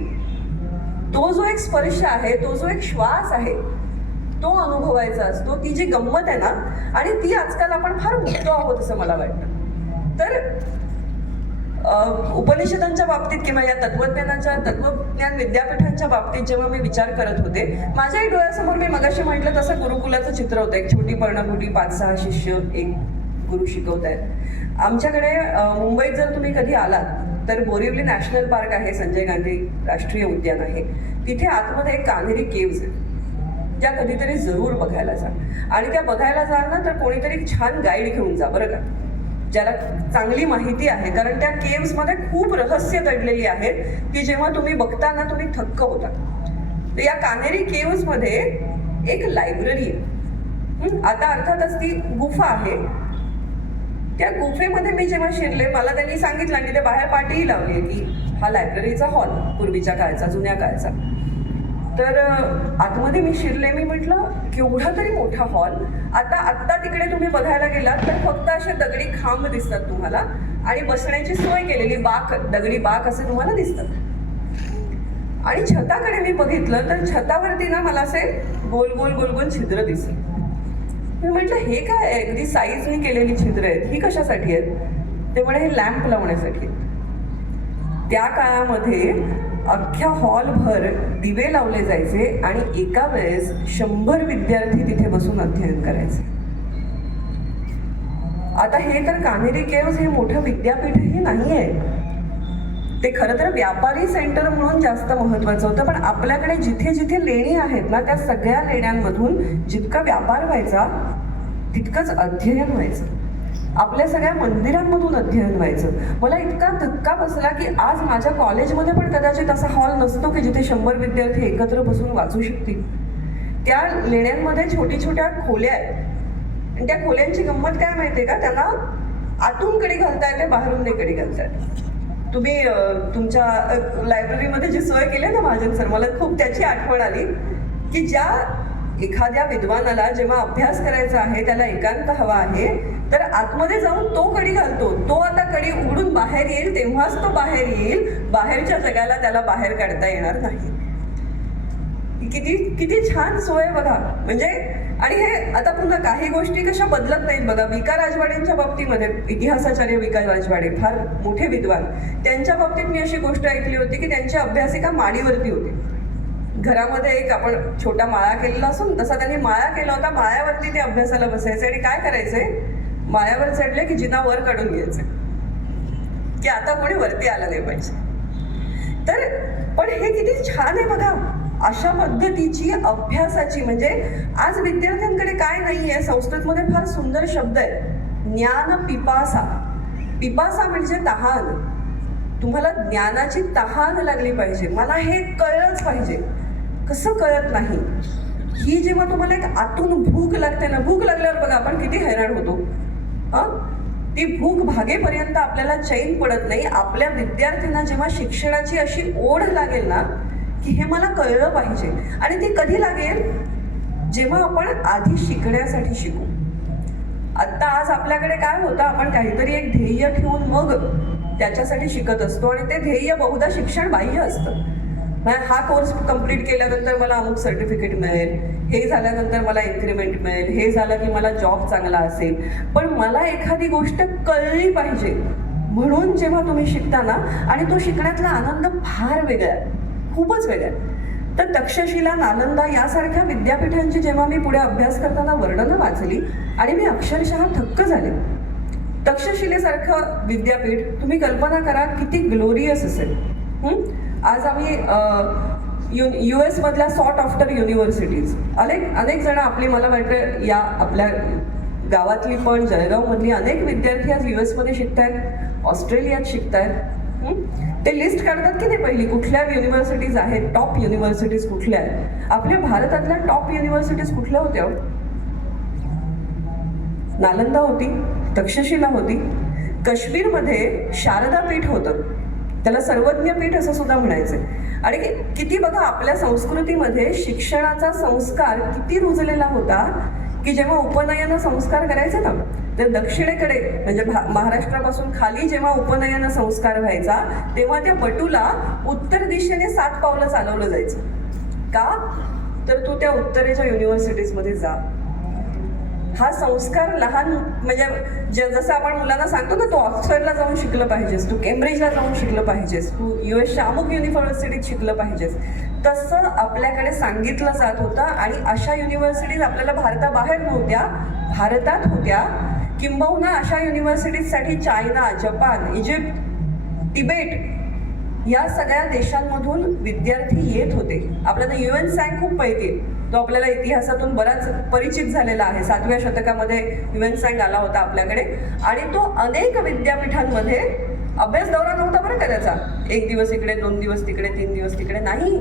तो जो एक स्पर्श आहे, तो जो एक श्वास आहे, तो अनुभवायचा असतो. ती जी गंमत आहे ना, आणि ती आजकाल आपण फार मुक्तो आहोत असं मला वाटतं. तर उपनिषदांच्या बाबतीत किंवा या तत्वज्ञान विद्यापीठांच्या बाबतीत जेव्हा मी विचार करत होते, माझ्याही डोळ्यासमोर मी मगाशी म्हटलं तसं गुरुकुलाचं चित्र होतं. एक छोटी पर्णकुटी, 5-6 शिष्य, एक गुरु शिकवत आहेत. आमच्याकडे मुंबईत जर तुम्ही कधी आलात तर बोरिवली नॅशनल पार्क आहे, संजय गांधी राष्ट्रीय उद्यान आहे. तिथे आतमध्ये एक कान्हेरी केव्ज आहे, त्या कधीतरी जरूर बघायला जा. आणि त्या बघायला जाल ना तर कोणीतरी छान गाईड घेऊन जा बरं का, ज्याला चांगली माहिती आहे. कारण त्या केव्समध्ये खूप रहस्य दडलेली आहेत की जेव्हा तुम्ही बघता ना तुम्ही थक्क होता. तर या कान्हेरी केव्समध्ये एक लायब्ररी आहे. आता अर्थातच ती गुफा आहे. त्या गुफेमध्ये मी जेव्हा शिरले, मला त्यांनी सांगितलं आणि ते बाहेर पाटीही लावली की हा लायब्ररीचा हॉल, पूर्वीच्या काळचा, जुन्या काळचा. तर आतमध्ये मी शिरले. मी म्हटलं केवढा तरी मोठा हॉल. आत्ता तिकडे तुम्ही बघायला गेलात तर फक्त असे दगडी खांब दिसतात तुम्हाला आणि बसण्याची सोय केलेली बाक, दगडी बाक असे तुम्हाला दिसतात. आणि छताकडे मी बघितलं तर छतावरती ना मला असे गोल गोल गोल गोल छिद्र दिसले. मी म्हटलं हे काय आहे, अगदी साईजने केलेली छिद्र आहेत, ही कशासाठी आहेत? ते म्हणे हे लॅम्प लावण्यासाठी आहेत. त्या काळामध्ये अख्ख्या हॉलभर दिवे लावले जायचे आणि एका वेळेस 100 विद्यार्थी तिथे बसून अध्ययन करायचे. आता हे तर कान्हेरी केव्स हे मोठं विद्यापीठही नाही आहे. ते खरं तर व्यापारी सेंटर म्हणून जास्त महत्त्वाचं होतं. पण आपल्याकडे जिथे जिथे लेणी आहेत ना, त्या सगळ्या लेण्यांमधून जितका व्यापार व्हायचा तितकंच अध्ययन व्हायचं. आपल्या सगळ्या मंदिरांमधून अध्ययन व्हायचं. मला इतका धक्का बसला की आज माझ्या कॉलेजमध्ये पण कदाचित असा हॉल नसतो की जिथे 100 विद्यार्थी एकत्र बसून वाचू शकतील. त्या लेण्यांमध्ये छोट्या खोल्या आहेत आणि त्या खोल्यांची गंमत काय माहिती आहे का? त्यांना आतून कडी घालता येते, बाहेरून नाही कडी घालता येते. तुम्ही तुमच्या लायब्ररीमध्ये जी सोय केली ना महाजन सर, मला खूप त्याची आठवण आली की ज्या एखाद्या विद्वानाला जेव्हा अभ्यास करायचा आहे, त्याला एकांत हवा आहे, तर आतमध्ये जाऊन तो कडी घालतो. तो आता कडी उघडून बाहेर येईल तेव्हाच तो बाहेर येईल. बाहेरच्या जगाला त्याला बाहेर काढता येणार नाही. किती छान सोय बघा. म्हणजे आणि हे आता पुन्हा काही गोष्टी कशा बदलत नाहीत बघा. विका राजवाडेंच्या बाबतीमध्ये, इतिहासाचार्य विका राजवाडे फार मोठे विद्वान, त्यांच्या बाबतीत मी अशी गोष्ट ऐकली होती की त्यांची अभ्यासिका माडीवरती होती. घरामध्ये एक आपण छोटा माळा केलेला असून तसा त्यांनी माळा केला होता. माळ्यावरती ते अभ्यासाला बसायचे आणि काय करायचे, माळ्यावर चढले की जिना वर काढून घ्यायचे की आता कोणी वरती आलं नाही पाहिजे. तर पण हे किती छान आहे बघा, अशा पद्धतीची अभ्यासाची. म्हणजे आज विद्यार्थ्यांकडे काय नाही आहे, संस्कृतमध्ये फार सुंदर शब्द आहे, ज्ञान पिपासा. पिपासा म्हणजे तहान. तुम्हाला ज्ञानाची तहान लागली पाहिजे. मला हे कळलंच पाहिजे. कसं कळत नाही? ही जेव्हा तुम्हाला एक आतून भूक लागते ना, भूक लागल्यावर बघा आपण किती हैराण होतो. ती भूक भागेपर्यंत आपल्याला चैन पडत नाही. आपल्या विद्यार्थ्यांना जेव्हा शिक्षणाची अशी ओढ लागेल ना की हे मला कळलं पाहिजे, आणि ते कधी लागेल, जेव्हा आपण आधी शिकण्यासाठी शिकू. आत्ता आज आपल्याकडे काय होतं, आपण काहीतरी एक ध्येय ठेवून मग त्याच्यासाठी शिकत असतो आणि ते ध्येय बहुधा शिक्षण बाह्य असतं. हा कोर्स कंप्लीट केल्यानंतर मला अमुक सर्टिफिकेट मिळेल, हे झाल्यानंतर मला इन्क्रिमेंट मिळेल, हे झालं की मला जॉब चांगला असेल. पण मला एखादी गोष्ट कळली पाहिजे म्हणून जेव्हा तुम्ही शिकता ना, आणि तो शिकण्यातला आनंद फार वेगळा आहे, खूपच वेगळा आहे. तर तक्षशिला, नालंदा यासारख्या विद्यापीठांची जेव्हा मी पुढे अभ्यास करताना वर्णनं वाचली आणि मी अक्षरशः थक्क झाले. तक्षशिलेसारखं विद्यापीठ तुम्ही कल्पना करा किती ग्लोरियस असेल. आज आम्ही US मधल्या सॉट आफ्टर युनिव्हर्सिटीज अनेक जण आपली, मला वाटतं या आपल्या गावातली पण, जळगावमधली अनेक विद्यार्थी आज US मध्ये शिकतायत, ऑस्ट्रेलियात शिकतायत. ते लिस्ट काढतात की नाही पहिली, कुठल्या युनिव्हर्सिटीज आहेत, टॉप युनिव्हर्सिटीज कुठल्या आहेत. आपल्या भारतातल्या टॉप युनिव्हर्सिटीज कुठल्या होत्या? नालंदा होती, तक्षशिला होती, काश्मीरमध्ये शारदा पीठ होतं, त्याला सर्वज्ञ पीठ असं सुद्धा म्हणायचं. आणि किती बघा आपल्या संस्कृतीमध्ये शिक्षणाचा संस्कार किती रुजलेला होता की जेव्हा उपनयन संस्कार करायचे ना, तर दक्षिणेकडे म्हणजे महाराष्ट्रापासून खाली जेव्हा उपनयन संस्कार व्हायचा तेव्हा त्या बटूला उत्तर दिशेने 7 पावलं चालवलं जायचं. का? तर तू त्या उत्तरेच्या युनिव्हर्सिटीजमध्ये जा. हा संस्कार लहान म्हणजे जसं आपण मुलांना सांगतो ना, तू ऑक्सफर्डला जाऊन शिकलं पाहिजेस, तू केम्ब्रिजला जाऊन शिकलं पाहिजेस, तू US अमुक युनिव्हर्सिटीत शिकलं पाहिजेस, तसं आपल्याकडे सांगितलं जात होतं. आणि अशा युनिव्हर्सिटीज आपल्याला भारताबाहेर नव्हत्या, भारतात होत्या. किंबहुना अशा युनिव्हर्सिटीजसाठी चायना, जपान, इजिप्त, तिबेट या सगळ्या देशांमधून विद्यार्थी येत होते. आपल्याला UN सॅंग खूप माहिती आहे, तो आपल्याला इतिहासातून बराच परिचित झालेला आहे. 7व्या शतकामध्ये UN सॅंग आला होता आपल्याकडे आणि तो अनेक विद्यापीठांमध्ये अभ्यास दौरा नव्हता बरं का त्याचा. 1 दिवस इकडे, 2 दिवस तिकडे, 3 दिवस तिकडे नाही.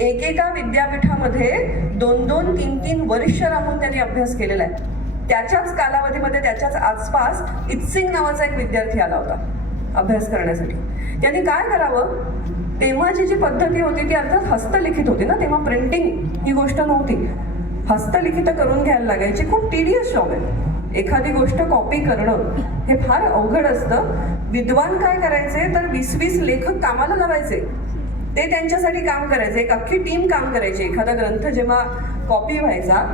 एकेका विद्यापीठामध्ये 2-2, 3-3 वर्ष राहून त्यांनी अभ्यास केलेला आहे. त्याच्याच कालावधीमध्ये, त्याच्याच आसपास इत्सिंग नावाचा एक विद्यार्थी आला होता अभ्यास करण्यासाठी. त्यांनी काय करावं, तेव्हाची जी पद्धती होती ती अर्थात हस्तलिखित होती ना, तेव्हा प्रिंटिंग ही गोष्ट नव्हती. हस्तलिखित करून घ्यायला लागायची. खूप टीडियस जॉब आहे. एखादी गोष्ट कॉपी करणं हे फार अवघड असतं. विद्वान काय करायचे तर 20-20 लेखक कामाला लावायचे, ते त्यांच्यासाठी काम करायचे. एक अख्खी टीम काम करायची. एखादा ग्रंथ जेव्हा कॉपी व्हायचा,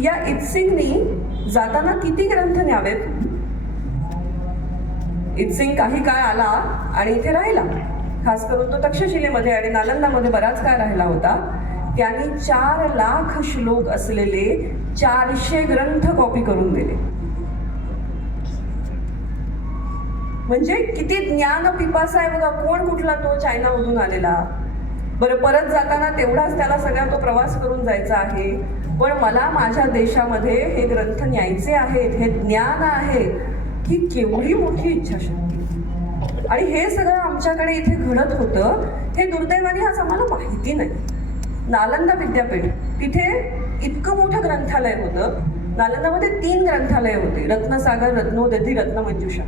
या इत्सिंगनी जाताना किती ग्रंथ न्यावेत. इत्सिंग काही काळ आला आणि इथे राहिला, खास करून तो तक्षशिलेमध्ये आणि नालंदामध्ये बराच काळ राहिला होता. त्यांनी 4 लाख श्लोक असलेले 400 ग्रंथ कॉपी करून दिले. म्हणजे किती ज्ञान पिपासा आहे बघा. कोण कुठला तो चायनामधून आलेला. बरं, परत जाताना तेवढाच त्याला सगळा तो प्रवास करून जायचा आहे, पण मला माझ्या देशामध्ये हे ग्रंथ न्यायचे आहेत, हे ज्ञान आहे. ही केवढी मोठी इच्छाशक्ती. आणि हे सगळं आमच्याकडे इथे घडत होतं. हे दुर्दैवाने आज आम्हाला माहिती नाही. नालंदा विद्यापीठ, तिथे इतकं मोठं ग्रंथालय होतं. नालंदामध्ये 3 ग्रंथालय होते, रत्नसागर, रत्नोदधी, रत्नमंजुषा.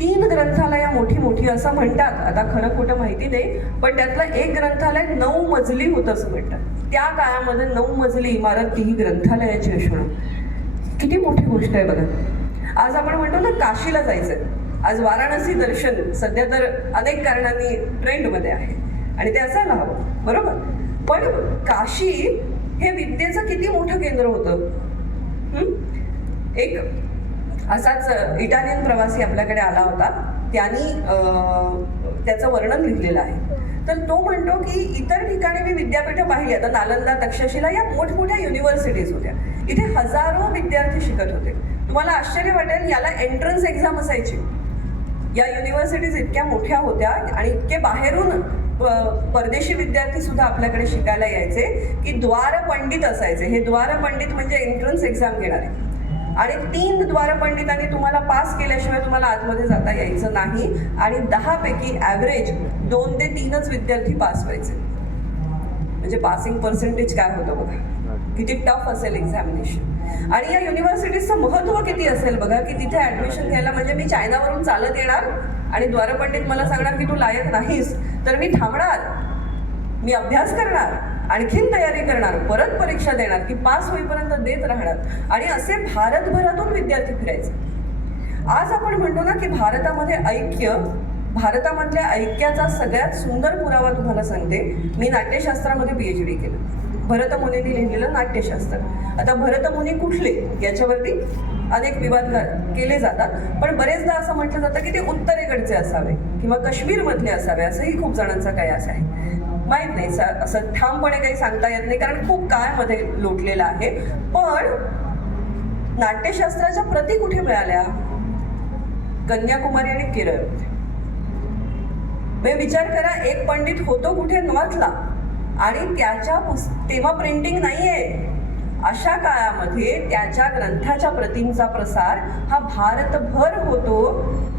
3 ग्रंथालय मोठी मोठी असं म्हणतात. आता खरं खोटं माहिती नाही, पण त्यातलं एक ग्रंथालय 9 मजली होतं असं म्हणतात. त्या काळामध्ये 9 मजली इमारत ही ग्रंथालयाची असणं किती मोठी गोष्ट आहे बघा. आज आपण म्हणतो ना काशीला जायचं. आज वाराणसी दर्शन सध्या तर अनेक कारणांनी ट्रेंडमध्ये आहे आणि ते असायला हवं, बरोबर. पण काशी हे विद्येचं किती मोठं केंद्र होतं. एक असाच इटालियन प्रवासी आपल्याकडे आला होता. त्यांनी त्याचं वर्णन लिहिलेलं आहे. तर तो म्हणतो की इतर ठिकाणी मी विद्यापीठं पाहिली. आता नालंदा, तक्षशिला या मोठमोठ्या युनिव्हर्सिटीज होत्या. इथे हजारो विद्यार्थी शिकत होते. तुम्हाला आश्चर्य वाटेल, याला एंट्रन्स एक्झाम असायची. या युनिव्हर्सिटीज इतक्या मोठ्या होत्या आणि इतके बाहेरून परदेशी विद्यार्थी सुद्धा आपल्याकडे शिकायला यायचे की द्वारपंडित असायचे. हे द्वारपंडित म्हणजे एंट्रन्स एक्झाम घेणारे. आणि 3 द्वारपंडितांनी तुम्हाला पास केल्याशिवाय तुम्हाला आतमध्ये जाता यायचं नाही. आणि 10 पैकी ॲव्हरेज 2 ते 3च विद्यार्थी पास व्हायचे. म्हणजे पासिंग पर्सेंटेज काय होतं बघा, किती टफ असेल एक्झामिनेशन. आणि या युनिव्हर्सिटीजचं महत्त्व किती असेल बघा, की तिथे ॲडमिशन घ्यायला म्हणजे मी चायनावरून चालत येणार आणि द्वारपंडित मला सांगणार की तू लायक नाहीस, तर मी थांबणार, मी अभ्यास करणार, आणखीन तयारी करणार, परत परीक्षा देणार, की पास होईपर्यंत देत राहणार. आणि असे भारतभरातून विद्यार्थी फिरायचे. आज आपण म्हणतो ना की भारतामध्ये ऐक्य, भारतामधल्या ऐक्याचा सगळ्यात सुंदर पुरावा तुम्हाला सांगते. मी नाट्यशास्त्रामध्ये PhD केलं. भरतमुनींनी लिहिलेलं नाट्यशास्त्र. आता भरतमुनी कुठले याच्यावरती अनेक विवाद केले जातात, पण बरेचदा असं म्हटलं जातं की ते उत्तरेकडचे असावे किंवा काश्मीरमधले असावे, असंही खूप जणांचा कयास आहे. माहीत नाही, असं ठामपणे काही सांगता येत नाही, कारण खूप काळामध्ये लोटलेलं आहे. पण नाट्यशास्त्राच्या प्रती कुठे मिळाल्या? कन्याकुमारी आणि केरळ. विचार करा, एक पंडित होतो कुठे? नॉर्थला. आणि त्याच्या तेव्हा प्रिंटिंग नाहीये. अशा काळामध्ये त्याच्या ग्रंथाच्या प्रतींचा प्रसार हा भारतभर होतो,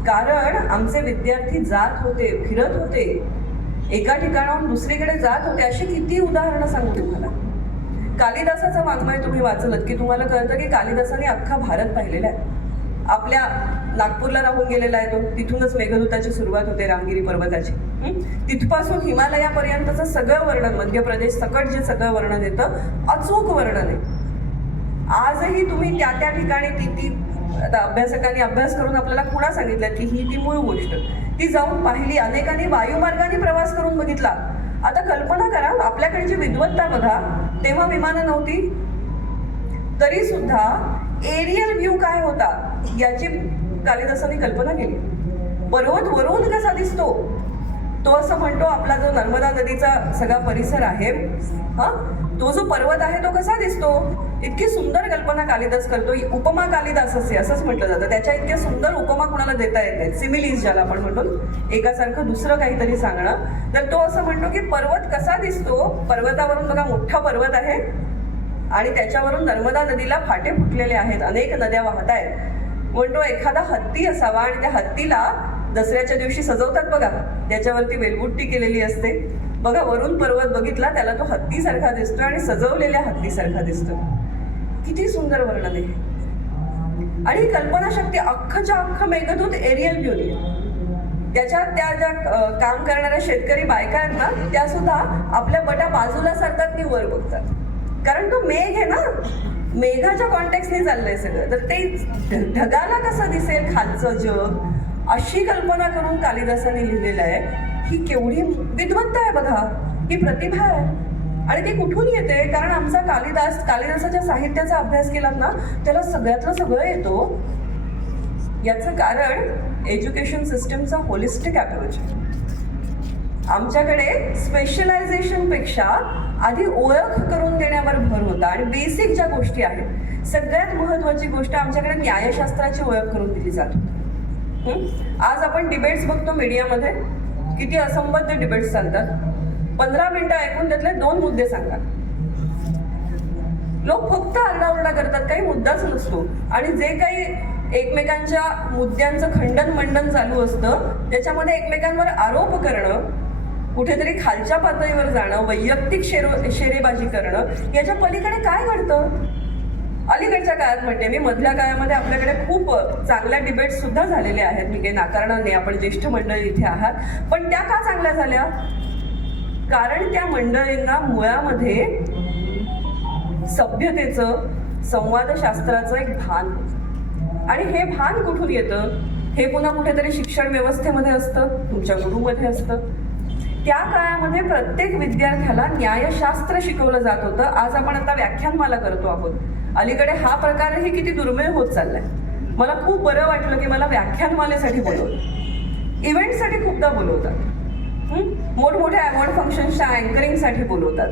कारण आमचे विद्यार्थी जात होते, फिरत होते, एका ठिकाणाहून दुसरीकडे जात होते. अशी किती उदाहरणं सांगू तुम्हाला. कालिदासाचं वाङ्मय तुम्ही वाचलत की तुम्हाला कळतं की कालिदासाने अख्खा भारत पाहिलेला आहे. आपल्या नागपूरला राहून गेलेला आहे तो, तिथूनच मेघदूताची सुरुवात होते, रामगिरी पर्वताची. तिथपासून हिमालयापर्यंतचं सगळं वर्णन, मध्य प्रदेश सकट जे सगळं वर्णन येतं, अचूक वर्णन आहे. आजही तुम्ही त्या त्या ठिकाणी ती आता अभ्यासकांनी अभ्यास करून आपल्याला पुन्हा सांगितलं की ही ती मूळ गोष्ट ती जाऊन पाहिली. अनेकांनी वायुमार्गाने प्रवास करून बघितला. आता कल्पना करा, आपल्याकडची विद्वत्ता बघा, तेव्हा विमानं नव्हती, तरी सुद्धा एरियल व्ह्यू काय होता याची कालिदासाने कल्पना केली. पर्वत वरून कसा दिसतो, तो असं म्हणतो आपला जो नर्मदा नदीचा सगळा परिसर आहे, तो जो पर्वत आहे तो कसा दिसतो. इतकी सुंदर कल्पना कालिदास करतो. उपमा कालिदास असे असंच म्हटलं जातं. त्याच्या इतक्या सुंदर उपमा कुणाला देता येत नाहीत. सिमिलीज ज्याला आपण म्हणतो, एकासारखं दुसरं काहीतरी सांगणं. तर तो असं म्हणतो की पर्वत कसा दिसतो, पर्वतावरून बघा मोठा पर्वत आहे आणि त्याच्यावरून नर्मदा नदीला फाटे फुटलेले आहेत, अनेक नद्या वाहत आहेत. म्हणतो एखादा हत्ती असावा आणि त्या हत्तीला दसऱ्याच्या दिवशी सजवतात बघा, त्याच्यावरती वेलबुट्टी केलेली असते बघा, वरून पर्वत बघितला त्याला तो हत्तीसारखा दिसतो आणि सजवलेल्या हत्तीसारखा दिसतो. किती सुंदर वर्णन आहे. आणि कल्पनाशक्ती अख्खच्या अख्खं मेघदूत एरियल व्ह्यूने. त्याच्यात त्या ज्या काम करणाऱ्या शेतकरी बायका आहेत ना, त्या सुद्धा आपल्या बटा बाजूला सरतात, ती वर बघतात, कारण तो मेघ आहे ना, मेघाच्या कॉन्टेक्स्टने चाललंय सगळं. तर ते ढगाला कसं दिसेल खालचं जग, अशी कल्पना करून कालिदासाने लिहिलेलं आहे. ही केवढी विद्वत्ता आहे बघा, ही प्रतिभा आहे. आणि ती कुठून येते, कारण आमचा कालिदासाच्या साहित्याचा अभ्यास केलात ना, त्याला सगळ्यातलं सगळं येतो. याचं कारण एज्युकेशन सिस्टमचा होलिस्टिक अप्रोच. आमच्याकडे स्पेशलायझेशनपेक्षा आधी ओळख करून देण्यावर भर होता. आणि बेसिक ज्या गोष्टी आहेत, सगळ्यात महत्त्वाची गोष्ट आमच्याकडे न्यायशास्त्राची ओळख करून दिली जाते. आज आपण डिबेट्स बघतो मीडियामध्ये, किती असंबद्ध डिबेट्स चालतात. 15 मिनिटं ऐकून त्यातले 2 मुद्दे सांगतात. लोक फक्त आरडाओरडा करतात, काही मुद्दाच नसतो. आणि जे काही एकमेकांच्या मुद्द्यांचं खंडन मंडन चालू असतं, त्याच्यामध्ये एकमेकांवर आरोप करणं, कुठेतरी खालच्या पातळीवर जाणं, वैयक्तिक शेरेबाजी करणं, याच्या पलीकडे काय घडतं. अलीकडच्या काळात म्हणते मी, मधल्या काळामध्ये आपल्याकडे खूप चांगल्या डिबेट्स सुद्धा झालेल्या आहेत. मी काही नाकारणार नाही, आपण ज्येष्ठ मंडळी इथे आहात. पण त्या का चांगल्या झाल्या, कारण त्या मंडळींना मुळामध्ये सभ्यतेचं, संवादशास्त्राचं एक भान. आणि हे भान कुठून येतं, हे पुन्हा कुठेतरी शिक्षण व्यवस्थेमध्ये असतं, तुमच्या गुरुमध्ये असतं. त्या काळामध्ये प्रत्येक विद्यार्थ्याला न्यायशास्त्र शिकवलं जात होतं. आज आपण आता व्याख्यानमाला करतो आहोत. अलीकडे हा प्रकारही किती दुर्मिळ होत चाललाय. मला खूप बरं वाटलं की मला व्याख्यानमालेसाठी बोलवलं. इव्हेंटसाठी खूपदा बोलवतात, मोठमोठ्या अवॉर्ड फंक्शन्सच्या अँकरिंगसाठी बोलवतात,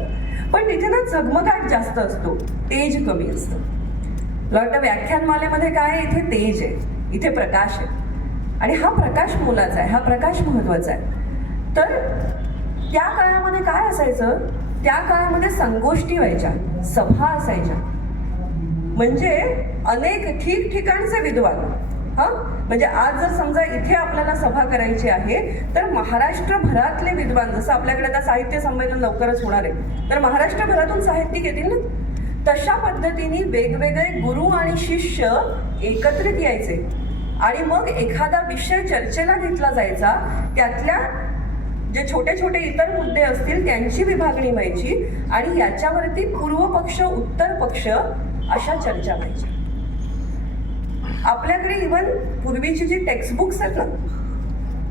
पण तिथे ना झगमगाट जास्त असतो, तेज कमी असतं. मला वाटतं व्याख्यानमालेमध्ये काय, इथे तेज आहे, इथे प्रकाश आहे. आणि हा प्रकाश मोलाचा आहे, हा प्रकाश महत्त्वाचा आहे. तर त्या काळामध्ये काय असायचं, त्या काळामध्ये संगोष्ठी व्हायच्या, सभा असायच्या. म्हणजे अनेक ठिकठिकाणचे विद्वान, म्हणजे आज जर समजा इथे आपल्याला सभा करायची आहे, तर महाराष्ट्रभरातले विद्वान, जसं आपल्याकडे आता साहित्य संमेलन लवकरच होणार आहे, तर महाराष्ट्रभरातून साहित्यिक येतील ना, तशा पद्धतीने वेगवेगळे गुरु आणि शिष्य एकत्रित यायचे. आणि मग एखादा विषय चर्चेला घेतला जायचा, त्यातल्या जे छोटे छोटे इतर मुद्दे असतील त्यांची विभागणी व्हायची, आणि याच्यावरती पूर्व पक्ष उत्तर पक्ष अशा चर्चा व्हायच्या. आपल्याकडे इव्हन पूर्वीची जी टेक्स्टबुक्स आहेत ना,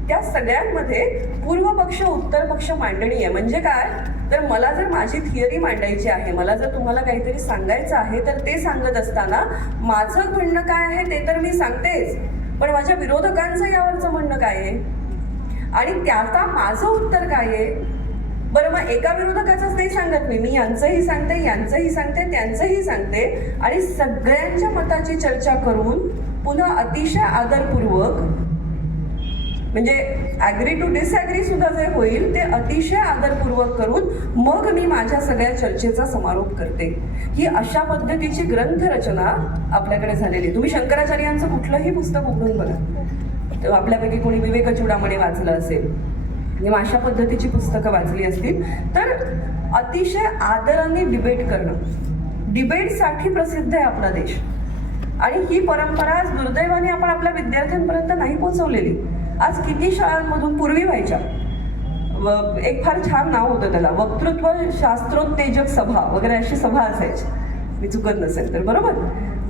त्या सगळ्यांमध्ये पूर्व पक्ष उत्तर पक्ष मांडणी आहे. म्हणजे काय, तर मला जर माझी थिअरी मांडायची आहे, मला जर तुम्हाला काहीतरी सांगायचं आहे, तर ते सांगत असताना माझं म्हणणं काय आहे ते तर मी सांगतेच, पण माझ्या विरोधकांचं यावरचं म्हणणं काय आहे आणि त्याचा माझं उत्तर काय आहे. बरं, मग एका विरोधकाचंच नाही सांगत मी यांचंही सांगते, यांचंही सांगते, त्यांचंही सांगते, आणि सगळ्यांच्या मताची चर्चा करून पुन्हा अतिशय आदरपूर्वक म्हणजे ॲग्री टू डिसॲग्री सुद्धा जे होईल ते अतिशय आदरपूर्वक करून मग मी माझ्या सगळ्या चर्चेचा समारोप करते. ही अशा पद्धतीची ग्रंथरचना आपल्याकडे झालेली. तुम्ही शंकराचार्यांचं कुठलंही पुस्तक उघडून बघा, तर आपल्यापैकी कोणी विवेक चूडामणी वाचलं असेल किंवा अशा पद्धतीची पुस्तकं वाचली असतील तर अतिशय आदराने डिबेट करणं, डिबेटसाठी प्रसिद्ध आहे आपला देश. आणि ही परंपरा आज दुर्दैवाने आपण आपल्या विद्यार्थ्यांपर्यंत नाही पोहोचवलेली. आज किती शाळांमधून पूर्वी व्हायच्या, एक फार छान नाव होतं त्याला, वक्तृत्व शास्त्रोत्तेजक सभा वगैरे अशी सभा असायची, मी चुकत नसेल तर, बरोबर.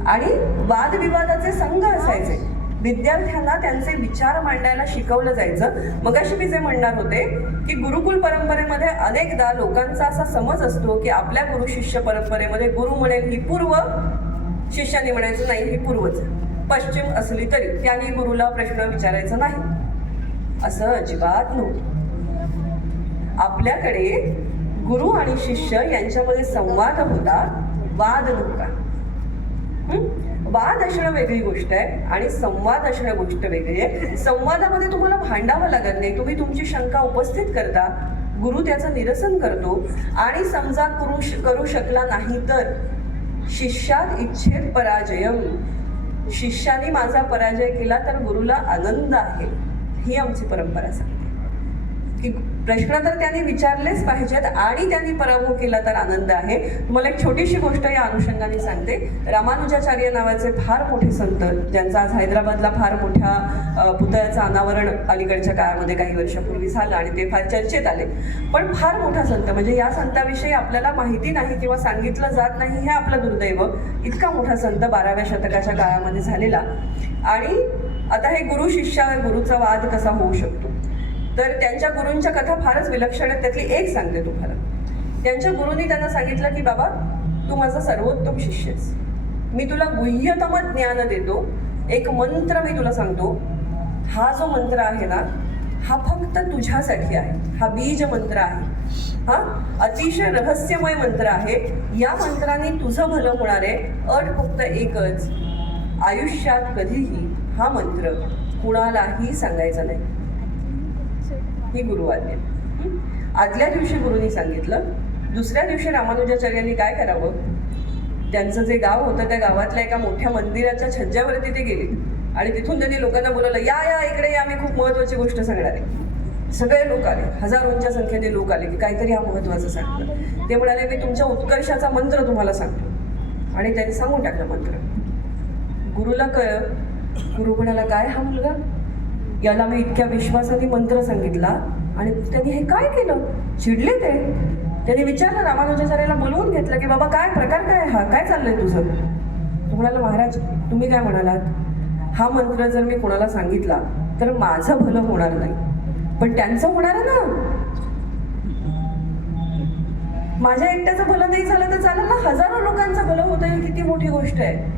आणि वादविवादाचे संघ असायचे. विद्यार्थ्यांना त्यांचे विचार मांडायला शिकवलं जायचं. मगाशी मी जे म्हणणार होते की गुरुकुल परंपरेमध्ये अनेकदा लोकांचा असा समज असतो की आपल्या गुरु शिष्य परंपरेमध्ये गुरु म्हणेल ही पूर्व, शिष्याने म्हणायचं नाही ही पूर्वच, पश्चिम असली तरी त्यांनी गुरुला प्रश्न विचारायचा नाही. असं अजिबात नव्हतं. आपल्याकडे गुरु आणि शिष्य यांच्यामध्ये संवाद होता, वाद नव्हता. वाद असणं वेगळी गोष्ट आहे आणि संवाद असणं गोष्ट वेगळी आहे. संवादामध्ये तुम्हाला भांडावं लागत नाही, तुम्ही तुमची शंका उपस्थित करता, गुरु त्याचं निरसन करतो. आणि समजा करू शकला नाही तर शिष्यात इच्छेत पराजयम, शिष्याने माझा पराजय केला तर गुरुला आनंद आहे. ही आमची परंपरा सांगते की प्रश्न तर त्यांनी विचारलेच पाहिजेत आणि त्यांनी पराभव केला तर आनंद आहे. तुम्हाला एक छोटीशी गोष्ट या अनुषंगाने सांगते. रामानुजाचार्य नावाचे फार मोठे संत, ज्यांचा आज हैदराबादला फार मोठ्या पुतळ्याचं अनावरण अलीकडच्या काळामध्ये काही वर्षापूर्वी झालं आणि ते फार चर्चेत आले. पण फार मोठा संत, म्हणजे या संताविषयी आपल्याला माहिती नाही किंवा सांगितलं जात नाही, हे आपलं दुर्दैव. इतका मोठा संत 12व्या शतकाच्या काळामध्ये झालेला. आणि आता हे गुरु शिष्यावर गुरुचा वाद कसा होऊ शकतो, तर त्यांच्या गुरूंच्या कथा फारच विलक्षण आहेत. त्यातली एक सांगते तुम्हाला. त्यांच्या गुरूंनी त्यांना सांगितलं की बाबा तू माझा सर्वोत्तम शिष्य आहेस, मी तुला गुह्यतम ज्ञान देतो, एक मंत्र मी तुला सांगतो. हा जो मंत्र आहे ना हा फक्त तुझ्यासाठी आहे, हा बीज मंत्र आहे, हा अतिशय रहस्यमय मंत्र आहे. या मंत्राने तुझं भलं होणार आहे. अट फक्त एकच, आयुष्यात कधीही हा मंत्र कुणालाही सांगायचा नाही. ही गुरुवाज्ञा. आदल्या दिवशी गुरुनी सांगितलं. दुसऱ्या दिवशी रामानुजाचार्यांनी काय करावं, त्यांचं जे गाव होतं त्या गावातल्या एका मोठ्या मंदिराच्या छज्ज्यावरती ते गेले आणि तिथून त्यांनी लोकांना बोलवलं, या या इकडे या, मी खूप महत्त्वाची गोष्ट सांगणार आहे. सगळे लोक आले, हजारोंच्या संख्येने लोक आले की काहीतरी हा महत्त्वाचं सांगतं. ते म्हणाले मी तुमच्या उत्कर्षाचा मंत्र तुम्हाला सांगतो. आणि त्यांनी सांगून टाकलं मंत्र. गुरुला कळलं. गुरु म्हणाला काय हा मुलगा, याला मी इतक्या विश्वासाने मंत्र सांगितला आणि त्यांनी हे काय केलं. चिडले ते. त्यांनी विचारलं, रामानुजाचार्याला बोलवून घेतलं की बाबा काय प्रकार काय, हा काय चाललंय तुझं. तो म्हणाला महाराज तुम्ही काय म्हणालात, हा मंत्र जर मी कोणाला सांगितला तर माझं भलं होणार नाही, पण त्यांचं होणार आहे ना. माझ्या एकट्याचं भलं नाही झालं तर चालेल ना, हजारो लोकांचं भलं होतं, ही किती मोठी गोष्ट आहे.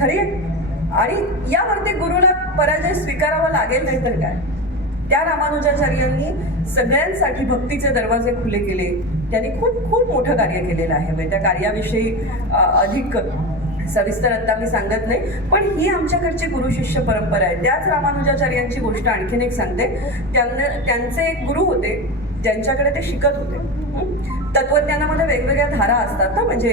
खरी आहे. आणि यावरती गुरुला पराजय स्वीकारावा लागेल नाही तर काय. त्या रामानुजाचार्यांनी सगळ्यांसाठी भक्तीचे दरवाजे खुले केले. त्यांनी खूप खूप मोठं कार्य केलेलं आहे. म्हणजे त्या कार्याविषयी अधिक सविस्तर आता मी सांगत नाही, पण ही आमच्याकडची गुरु शिष्य परंपरा आहे. त्याच रामानुजाचार्यांची गोष्ट आणखीन एक सांगते. त्यांचे एक गुरु होते ज्यांच्याकडे ते शिकत होते. तत्वज्ञानामध्ये वेगवेगळ्या धारा असतात ना, म्हणजे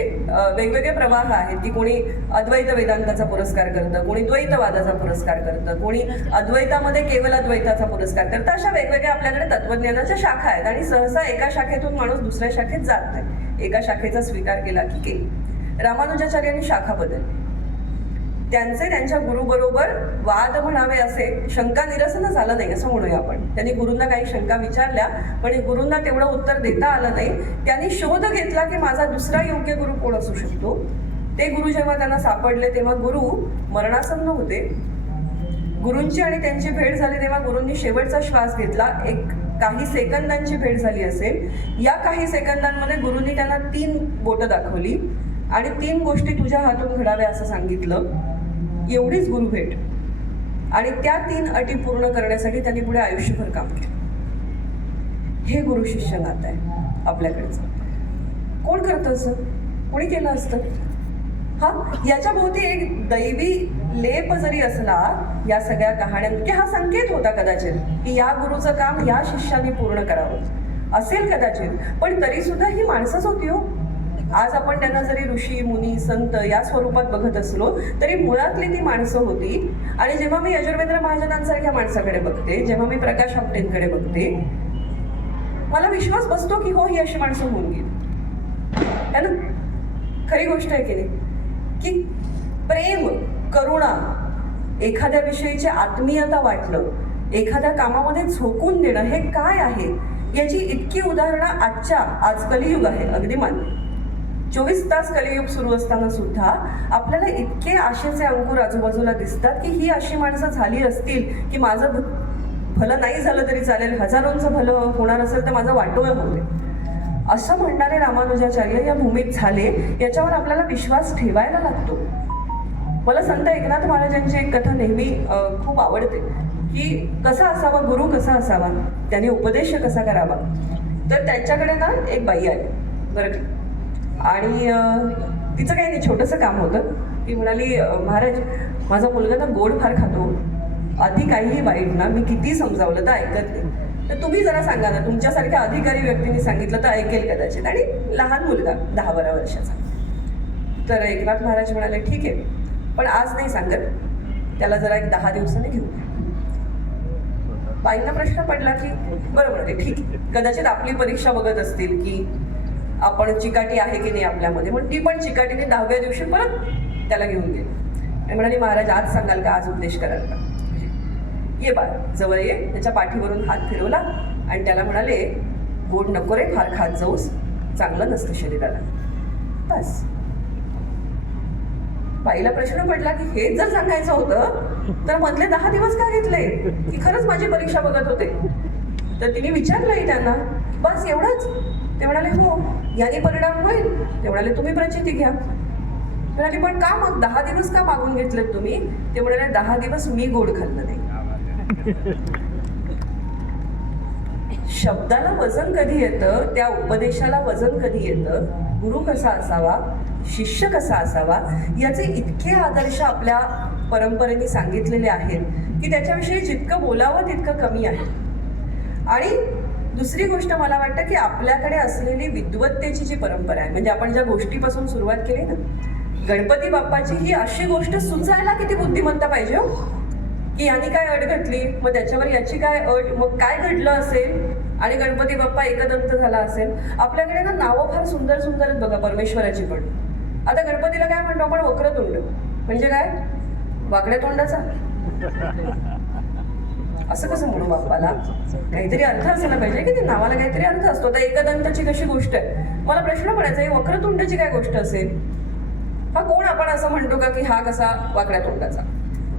वेगवेगळे प्रवाह आहेत की कोणी अद्वैत वेदांताचा पुरस्कार करतं, कोणी द्वैतवादाचा पुरस्कार करतं, कोणी अद्वैतामध्ये केवळ अद्वैताचा पुरस्कार करतं. अशा वेगवेगळ्या आपल्याकडे तत्वज्ञानाच्या शाखा आहेत आणि सहसा एका शाखेतून माणूस दुसऱ्या शाखेत जात नाही. एका शाखेचा स्वीकार केला की केली. रामानुजाचार्यांनी शाखा बदलली. त्यांच्या गुरुबरोबर वाद म्हणावे असे, शंका निरसन झालं नाही असं म्हणूया आपण. त्यांनी गुरूंना काही शंका विचारल्या पण गुरूंना तेवढं उत्तर देता आलं नाही. त्यांनी शोध घेतला की माझा दुसरा योग्य गुरु कोण असू शकतो. ते गुरु जेव्हा त्यांना सापडले तेव्हा गुरु मरणासन्न होते. गुरूंची आणि त्यांची भेट झाली तेव्हा गुरूंनी शेवटचा श्वास घेतला. एक काही सेकंदांची भेट झाली असेल. या काही सेकंदांमध्ये गुरूंनी त्यांना 3 बोटं दाखवली आणि 3 गोष्टी तुझ्या हातून घडाव्या असं सांगितलं. एवढीच गुरु भेट. आणि त्या 3 अटी पूर्ण करण्यासाठी त्यांनी पुढे आयुष्यभर काम केलं. हे गुरु शिष्य नातं आहे आपल्याकडचं. कोण करतं असं, कोणी केलं असतं. हा याच्या भोवती एक दैवी लेप जरी असला या सगळ्या कहाण्यांमध्ये हा संकेत होता कदाचित की या गुरुचं काम या शिष्याने पूर्ण करावं असेल कदाचित, पण तरी सुद्धा ही माणसंच होती हो. आज आपण त्यांना जरी ऋषी मुनी संत या स्वरूपात बघत असलो तरी मुळातली ती माणसं होती. आणि जेव्हा मी यजुर्वेंद्र महाजनांसारख्या माणसाकडे बघते, जेव्हा मी प्रकाश आमटेंकडे बघते, मला विश्वास बसतो की हो ही अशी माणसं होऊन गेली है ना. खरी गोष्ट आहे की नाही, की प्रेम, करुणा, एखाद्या विषयीची आत्मीयता वाटणं, एखाद्या कामामध्ये झोकून देणं हे काय आहे याची इतकी उदाहरणं आज कलियुग आहे, अगदी मान्य. 24 तास कलियुग सुरू असताना सुद्धा आपल्याला इतके आशेचे अंकुर आजूबाजूला दिसतात की ही अशी माणसं झाली असतील की माझं भलं नाही झालं तरी चालेल, हजारोंचं भलं होणार असेल तर माझं वाटोळं होते असं म्हणणारे रामानुजाचार्य या भूमीत झाले. याच्यावर आपल्याला विश्वास ठेवायला लागतो. मला संत एकनाथ महाराजांची एक कथा नेहमी खूप आवडते की कसा असावा गुरु, कसा असावा, त्याने उपदेश कसा करावा. तर त्यांच्याकडे ना एक बाई आली बरं का, आणि तिचं काही नाही, छोटंसं काम होतं. ती म्हणाली, महाराज माझा मुलगा ना गोड फार खातो, आधी काहीही वाईट ना, मी किती समजावलं तर ऐकत नाही, तर तुम्ही जरा सांगा ना, तुमच्यासारख्या अधिकारी व्यक्तींनी सांगितलं तर ऐकेल कदाचित. आणि लहान मुलगा 10-12 वर्षाचा. तर एकनाथ महाराज म्हणाले ठीक आहे, पण आज नाही सांगत, त्याला जरा एक 10 दिवसांनी घेऊन. बाईंना प्रश्न पडला की बरं म्हणाले ठीक आहे, कदाचित आपली परीक्षा बघत असतील की आपण चिकाटी आहे की नाही आपल्यामध्ये, म्हणून ती पण चिकाटीने 10व्या दिवशी परत त्याला घेऊन गेली आणि म्हणाली महाराज आज सांगाल का, आज उपदेश कराल का, ये बाळ जवळ ये. त्याच्या पाठीवरून हात फिरवला आणि त्याला म्हणाले गोड नको रे फार खात जाऊस, चांगलं नसतं शरीराला, बस. बाईला प्रश्न पडला की हे जर सांगायचं होतं तर मधले 10 दिवस का घेतले, की खरंच माझी परीक्षा बघत होते. तर तिने विचारलंही त्यांना, बस एवढंच. ते म्हणाले हो, याने परिणाम होईल. ते म्हणाले तुम्ही प्रचिती घ्या. म्हणाले पण का मग 10 दिवस का मागून घेतलेत तुम्ही. ते म्हणाले 10 दिवस मी गोड खाल्लं नाही. शब्दाला वजन कधी येतं, त्या उपदेशाला वजन कधी येतं, गुरु कसा असावा, शिष्य कसा असावा, याचे इतके आदर्श आपल्या परंपरेने सांगितलेले आहेत की त्याच्याविषयी जितकं बोलावं तितकं कमी आहे. आणि दुसरी गोष्ट मला वाटतं की आपल्याकडे असलेली विद्वत्तेची जी परंपरा आहे, म्हणजे आपण ज्या गोष्टीपासून सुरुवात केली ना, गणपती बाप्पाची ही अशी गोष्ट सुचायला किती बुद्धिमत्ता पाहिजे हो, की यांनी काय अट घातली, मग त्याच्यावर याची काय अट, मग काय घडलं असेल आणि गणपती बाप्पा एकदंत झाला असेल. आपल्याकडे ना नावं फार सुंदर सुंदर आहेत बघा परमेश्वराची पण. आता गणपतीला काय म्हणतो आपण, वक्रतुंड, म्हणजे काय, वाकड्या तोंडाचा. असं कसं म्हणू बाप्पाला, काहीतरी अर्थ असायला पाहिजे की ते नावाला काहीतरी अर्थ असतो. आता एकदंताची कशी गोष्ट आहे, मला प्रश्न पडायचा ही वक्रतुंडाची काय गोष्ट असेल. हा कोण आपण असं म्हणतो का की हा कसा वाकड्या तोंडाचा,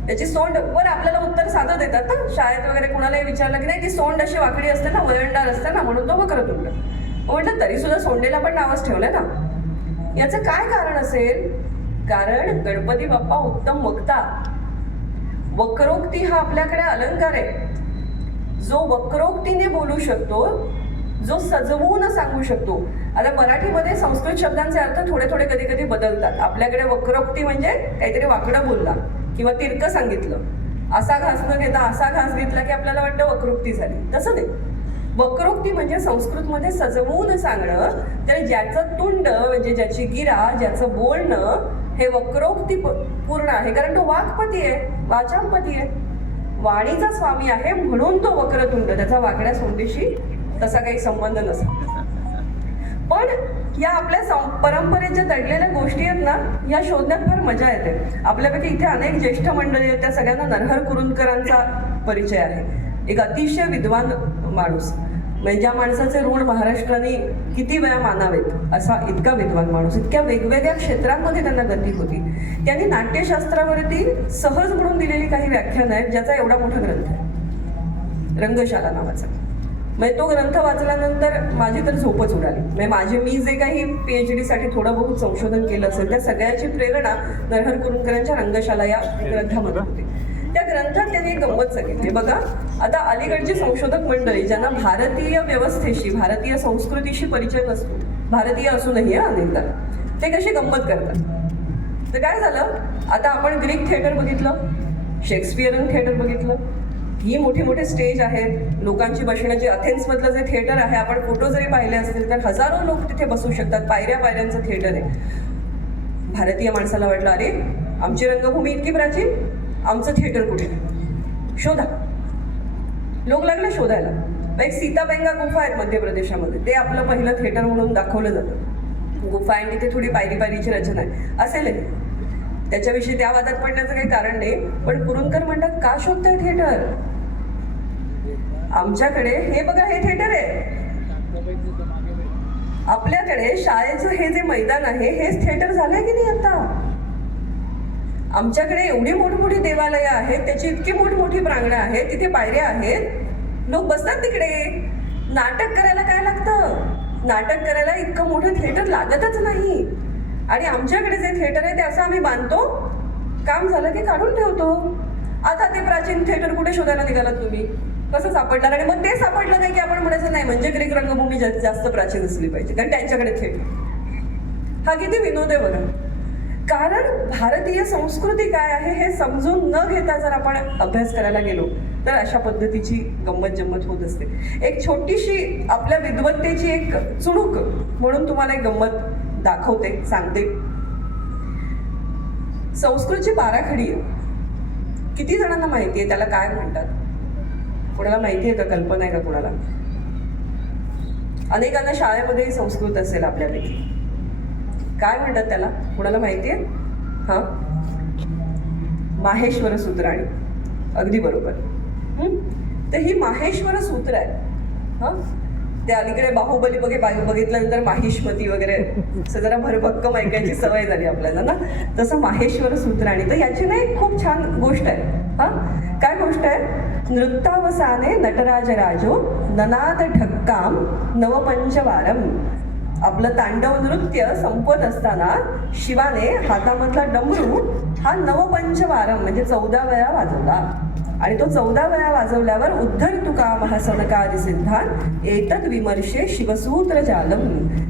त्याची सोंड. बरं आपल्याला उत्तर साधं देतात ना शाळेत वगैरे, कोणालाही विचारलं की नाही ती सोंड अशी वाकडी असते ना, वळणदार असते ना, म्हणून तो वक्रतुंड. म्हटलं तरी सुद्धा सोंडेला पण नावच ठेवलंय ना. याचं काय कारण असेल, कारण गणपती बाप्पा उत्तम वक्ता. वक्रोक्ती हा आपल्याकडे अलंकार आहे. जो वक्रोक्तीने बोलू शकतो, जो सजवून सांगू शकतो. आता मराठीमध्ये संस्कृत शब्दांचे अर्थ थोडे थोडे कधी कधी बदलतात. आपल्याकडे वक्रोक्ती म्हणजे काहीतरी वाकडं बोलला किंवा तिरकं सांगितलं. असा घास न घेता असा घास घेतला की आपल्याला वाटतं वक्रोक्ती झाली, तसं नाही. वक्रोक्ती म्हणजे संस्कृतमध्ये सजवून सांगणं. तर ज्याचं तुंड म्हणजे ज्याची गिरा, ज्याचं बोलणं हे वक्रोक्ती पूर्ण आहे, कारण तो वाक्पती आहे, वाचांपती आहे, वाणीचा स्वामी आहे, म्हणून तो वक्रतुंड. त्याचा वाकड्या सोंडीशी तसा काही संबंध नसतो. पण या आपल्या परंपरेच्या दडलेल्या गोष्टी आहेत ना, या शोधण्यात फार मजा येते. आपल्यापैकी इथे अनेक ज्येष्ठ मंडळी आहेत, त्या सगळ्यांना नरहर कुरुंदकरांचा परिचय आहे. एक अतिशय विद्वान माणूस, म्हणजे ज्या माणसाचे ऋण महाराष्ट्राने किती वेळा मानावेत असा इतका विद्वान माणूस. इतक्या वेगवेगळ्या क्षेत्रांमध्ये त्यांना गती होती. त्यांनी नाट्यशास्त्रावरती सहज म्हणून दिलेली काही व्याख्यानं आहेत, ज्याचा एवढा मोठा ग्रंथ आहे, रंगशाला नावाचा. म्हणजे तो ग्रंथ वाचल्यानंतर माझी तर झोपच उडाली. म्हणजे मी जे काही PhD साठी थोडं बहुत संशोधन केलं असेल त्या सगळ्याची प्रेरणा नरहर कुरुंदकरांच्या रंगशाला या ग्रंथामध्ये होती. त्या ग्रंथात त्यांनी एक गंमत सांगितली बघा. आता अलीकडची संशोधक मंडळी ज्यांना भारतीय व्यवस्थेशी, भारतीय संस्कृतीशी परिचय नसतो, भारतीय असूनही अनेकदा, ते कशी गंमत करतात तर काय झालं, आता आपण ग्रीक थिएटर बघितलं, शेक्सपियरन थिएटर बघितलं, ही मोठी मोठे स्टेज आहेत, लोकांची बसण्याची. अथेन्समधलं जे थिएटर आहे, आपण फोटो जरी पाहिले असतील तर हजारो लोक तिथे बसू शकतात, पायऱ्या पायऱ्यांचं थिएटर आहे. भारतीय माणसाला वाटलं, अरे आमची रंगभूमी इतकी प्राचीन, आमचं थिएटर कुठे, शोधा. लोक लागले शोधायला. एक सीताबेंगा गुफा आहेत मध्य प्रदेशामध्ये, ते आपलं पहिलं थिएटर म्हणून दाखवलं जातं. गुफा आणि तिथे थोडी पायरी पायरीची रचना आहे, असेल त्याच्याविषयी त्या वादात पडण्याचं काही कारण नाही. पण कुरुंदकर म्हणतात, का शोधताय थिएटर, आमच्याकडे हे बघा, हे थिएटर आहे. आपल्याकडे शाळेचं हे जे मैदान आहे, हेच थिएटर झालंय की नाही आता. आमच्याकडे एवढी मोठमोठी देवालयं आहेत, त्याची इतकी मोठमोठी प्रांगणं आहेत, तिथे पायऱ्या आहेत, लोक बसतात तिकडे. नाटक करायला काय लागतं, नाटक करायला इतकं मोठं थिएटर लागतच नाही. आणि आमच्याकडे जे थिएटर आहे ते असं आम्ही बांधतो, काम झालं की काढून ठेवतो. आता ते प्राचीन थिएटर कुठे शोधायला निघालात तुम्ही, कसं सापडणार. आणि मग ते सापडलं नाही की आपण म्हणायचं नाही म्हणजे ग्रीक रंगभूमी जास्त प्राचीन असली पाहिजे कारण त्यांच्याकडे थिएटर. हा किती विनोद आहे बघा. कारण भारतीय संस्कृती काय आहे हे समजून न घेता जर आपण अभ्यास करायला गेलो तर अशा पद्धतीची गंमत जम्मत होत असते. एक छोटीशी आपल्या विद्वत्तेची एक चुणूक म्हणून तुम्हाला एक गंमत दाखवते, सांगते. संस्कृतची बाराखडी आहे. किती जणांना माहिती आहे त्याला काय म्हणतात, कोणाला माहिती आहे का, कल्पना आहे का कोणाला? अनेकांना शाळेमध्येही संस्कृत असेल आपल्यापैकी. काय म्हणतात त्याला, कोणाला माहिती आहे? हां, माहेश्वर सूत्राणी. अगदी बरोबर. तर ही माहेश्वर सूत्र आहे. हां, ते अलीकडे बाहुबली बघितल्यानंतर माहिष्मती वगैरे असं जरा भरभक्कम ऐकायची सवय झाली आपल्याला ना, तसं माहेश्वर सूत्राणी. तर याची ना एक खूप छान गोष्ट आहे. हां, काय गोष्ट आहे? नृत्तावसाने नटराज राजो ननाद ढक्काम नवपंचवारम. आपलं तांडव नृत्य संपत असताना शिवाने हातामधला डमरू हा नवपंचवारम म्हणजे 14 वेळा वाजवला. आणि तो 14 वेळा वाजवल्यावर उद्धर तुका महासनकादि सिद्धान एतद विमर्शे शिवसूत्र जालम.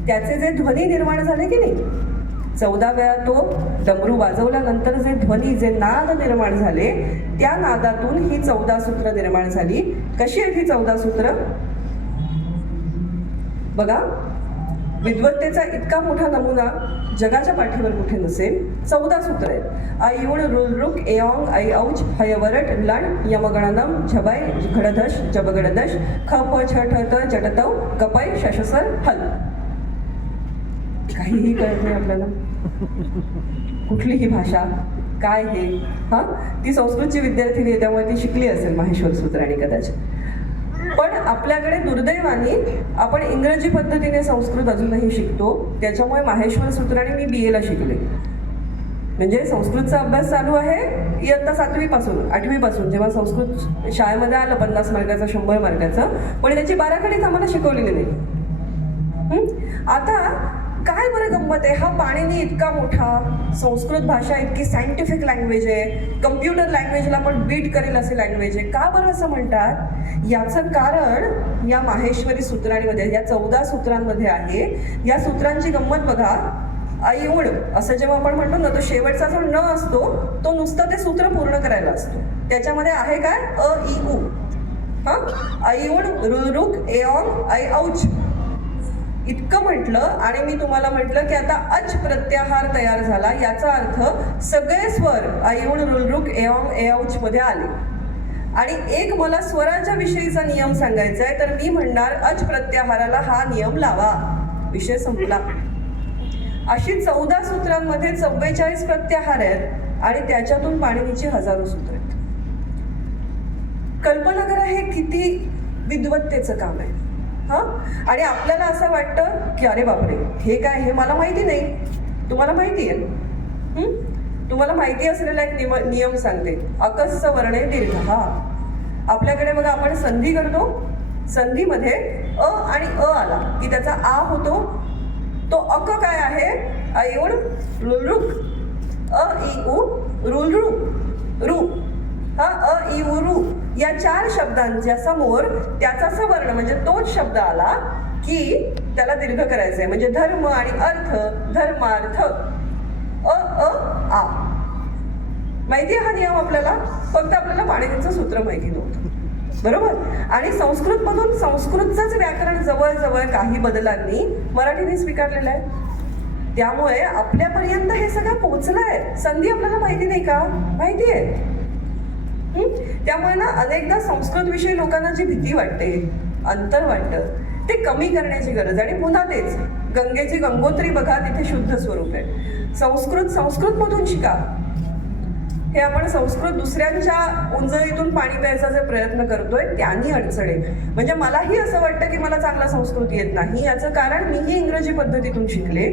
त्याचे जे ध्वनी निर्माण झाले की नाही, 14 वेळा तो डमरू वाजवल्यानंतर जे ध्वनी, जे नाद निर्माण झाले, त्या नादातून ही 14 सूत्र निर्माण झाली. कशी आहेत ही 14 सूत्र बघा. विद्वत्तेचा इतका मोठा नमुना जगाच्या पाठीवर कुठे नसेल. 14 सूत्र आहेत. आयुण रुलरुक एऑंग ऐ औच हयवरट लण यमगणनम झबाय घडधश जबगडदश खप छ ठ त जटतव कपय शशसर हल. काहीही कळत नाही आपल्याला, कुठलीही भाषा काय हे. हां, ती संस्कृतची विद्यार्थिनी आहे त्यामुळे ती शिकली असेल माहेश्वर सूत्राणी कदाचित. पण आपल्याकडे दुर्दैवाने आपण इंग्रजी पद्धतीने संस्कृत अजूनही शिकतो. त्याच्यामुळे माहेश्वर सूत्राने मी BA ला शिकले. म्हणजे संस्कृतचा अभ्यास चालू आहे इयत्ता 7वी पासून 8वी पासून, जेव्हा संस्कृत शाळेमध्ये आलं 50 मार्काचं 100 मार्काचं, पण त्याची बाराखडीच आम्हाला शिकवलेली नाही. आता काय बरं गंमत आहे, हा पाणिनी इतका मोठा, संस्कृत भाषा इतकी सायंटिफिक लँग्वेज आहे, कम्प्युटर लँग्वेजला पण बीट करेल असे लँग्वेज आहे. का बरं असं म्हणतात? याचं कारण या माहेश्वरी सूत्रांमध्ये, या 14 सूत्रांमध्ये आहे. या सूत्रांची गंमत बघा. ऐऊण असं जेव्हा आपण म्हणतो ना, तो शेवटचा जो न असतो तो नुसतं ते सूत्र पूर्ण करायला असतो. त्याच्यामध्ये आहे काय? अ इ उ. हां, ऐऊण रुलरुक एऑंग ऐ औच इतकं म्हटलं आणि मी तुम्हाला म्हटलं की आता अच प्रत्याहार तयार झाला. याचा अर्थ सगळे स्वर ऐऊण रुलरुक एऑंग एऔच मध्ये आले. आणि एक मला स्वराच्या विषयीचा नियम सांगायचा आहे, तर मी म्हणणार अच प्रत्याहाराला हा नियम लावा, विषय संपला. अशी 14 सूत्रांमध्ये 44 प्रत्याहार आहेत आणि त्याच्यातून पाणिनीची हजारो सूत्र आहेत. कल्पना करा हे किती विद्वत्तेचं काम आहे. हां, आणि आपल्याला असं वाटतं की अरे बापरे हे काय, हे मला माहिती नाही. तुम्हाला माहिती आहे? तुम्हाला माहिती असलेला एक नियम सांगते. अकस्स वर्णे दीर्घ. हा, आपल्याकडे बघा आपण संधी करतो, संधीमध्ये अ आणि अ आला की त्याचा आ होतो. तो अक काय आहे? ऐऊण रुलरुक अ इ उ रुलरू रू. हा, अ इ उ रू या 4 शब्दांच्या समोर त्याचा सवर्ण म्हणजे तोच शब्द आला की त्याला दीर्घ करायचा आहे. म्हणजे धर्म आणि अर्थ, धर्मार्थ. अ अ आ. माहिती आहे हा नियम आपल्याला, फक्त आपल्याला पाणिनीचं सूत्र माहिती नव्हतं, बरोबर. आणि संस्कृतमधून संस्कृतचंच व्याकरण जवळजवळ काही बदलांनी मराठीने स्वीकारलेलं आहे. त्यामुळे आपल्यापर्यंत हे सगळं पोहोचलंय. संधी आपल्याला माहिती नाही का? माहिती आहे. त्यामुळे ना अनेकदा संस्कृतविषयी लोकांना जी भीती वाटते, अंतर वाटतं, ते कमी करण्याची गरज. आणि पुन्हा तेच, गंगेची गंगोत्री बघा, तिथे शुद्ध स्वरूप आहे. संस्कृतमधून शिका. हे आपण संस्कृत दुसऱ्यांच्या उंजळीतून पाणी प्यायचा जे प्रयत्न करतोय त्यांनी अडचण आहे. म्हणजे मलाही असं वाटतं की मला चांगला संस्कृत येत नाही. याचं कारण मीही इंग्रजी पद्धतीतून शिकले.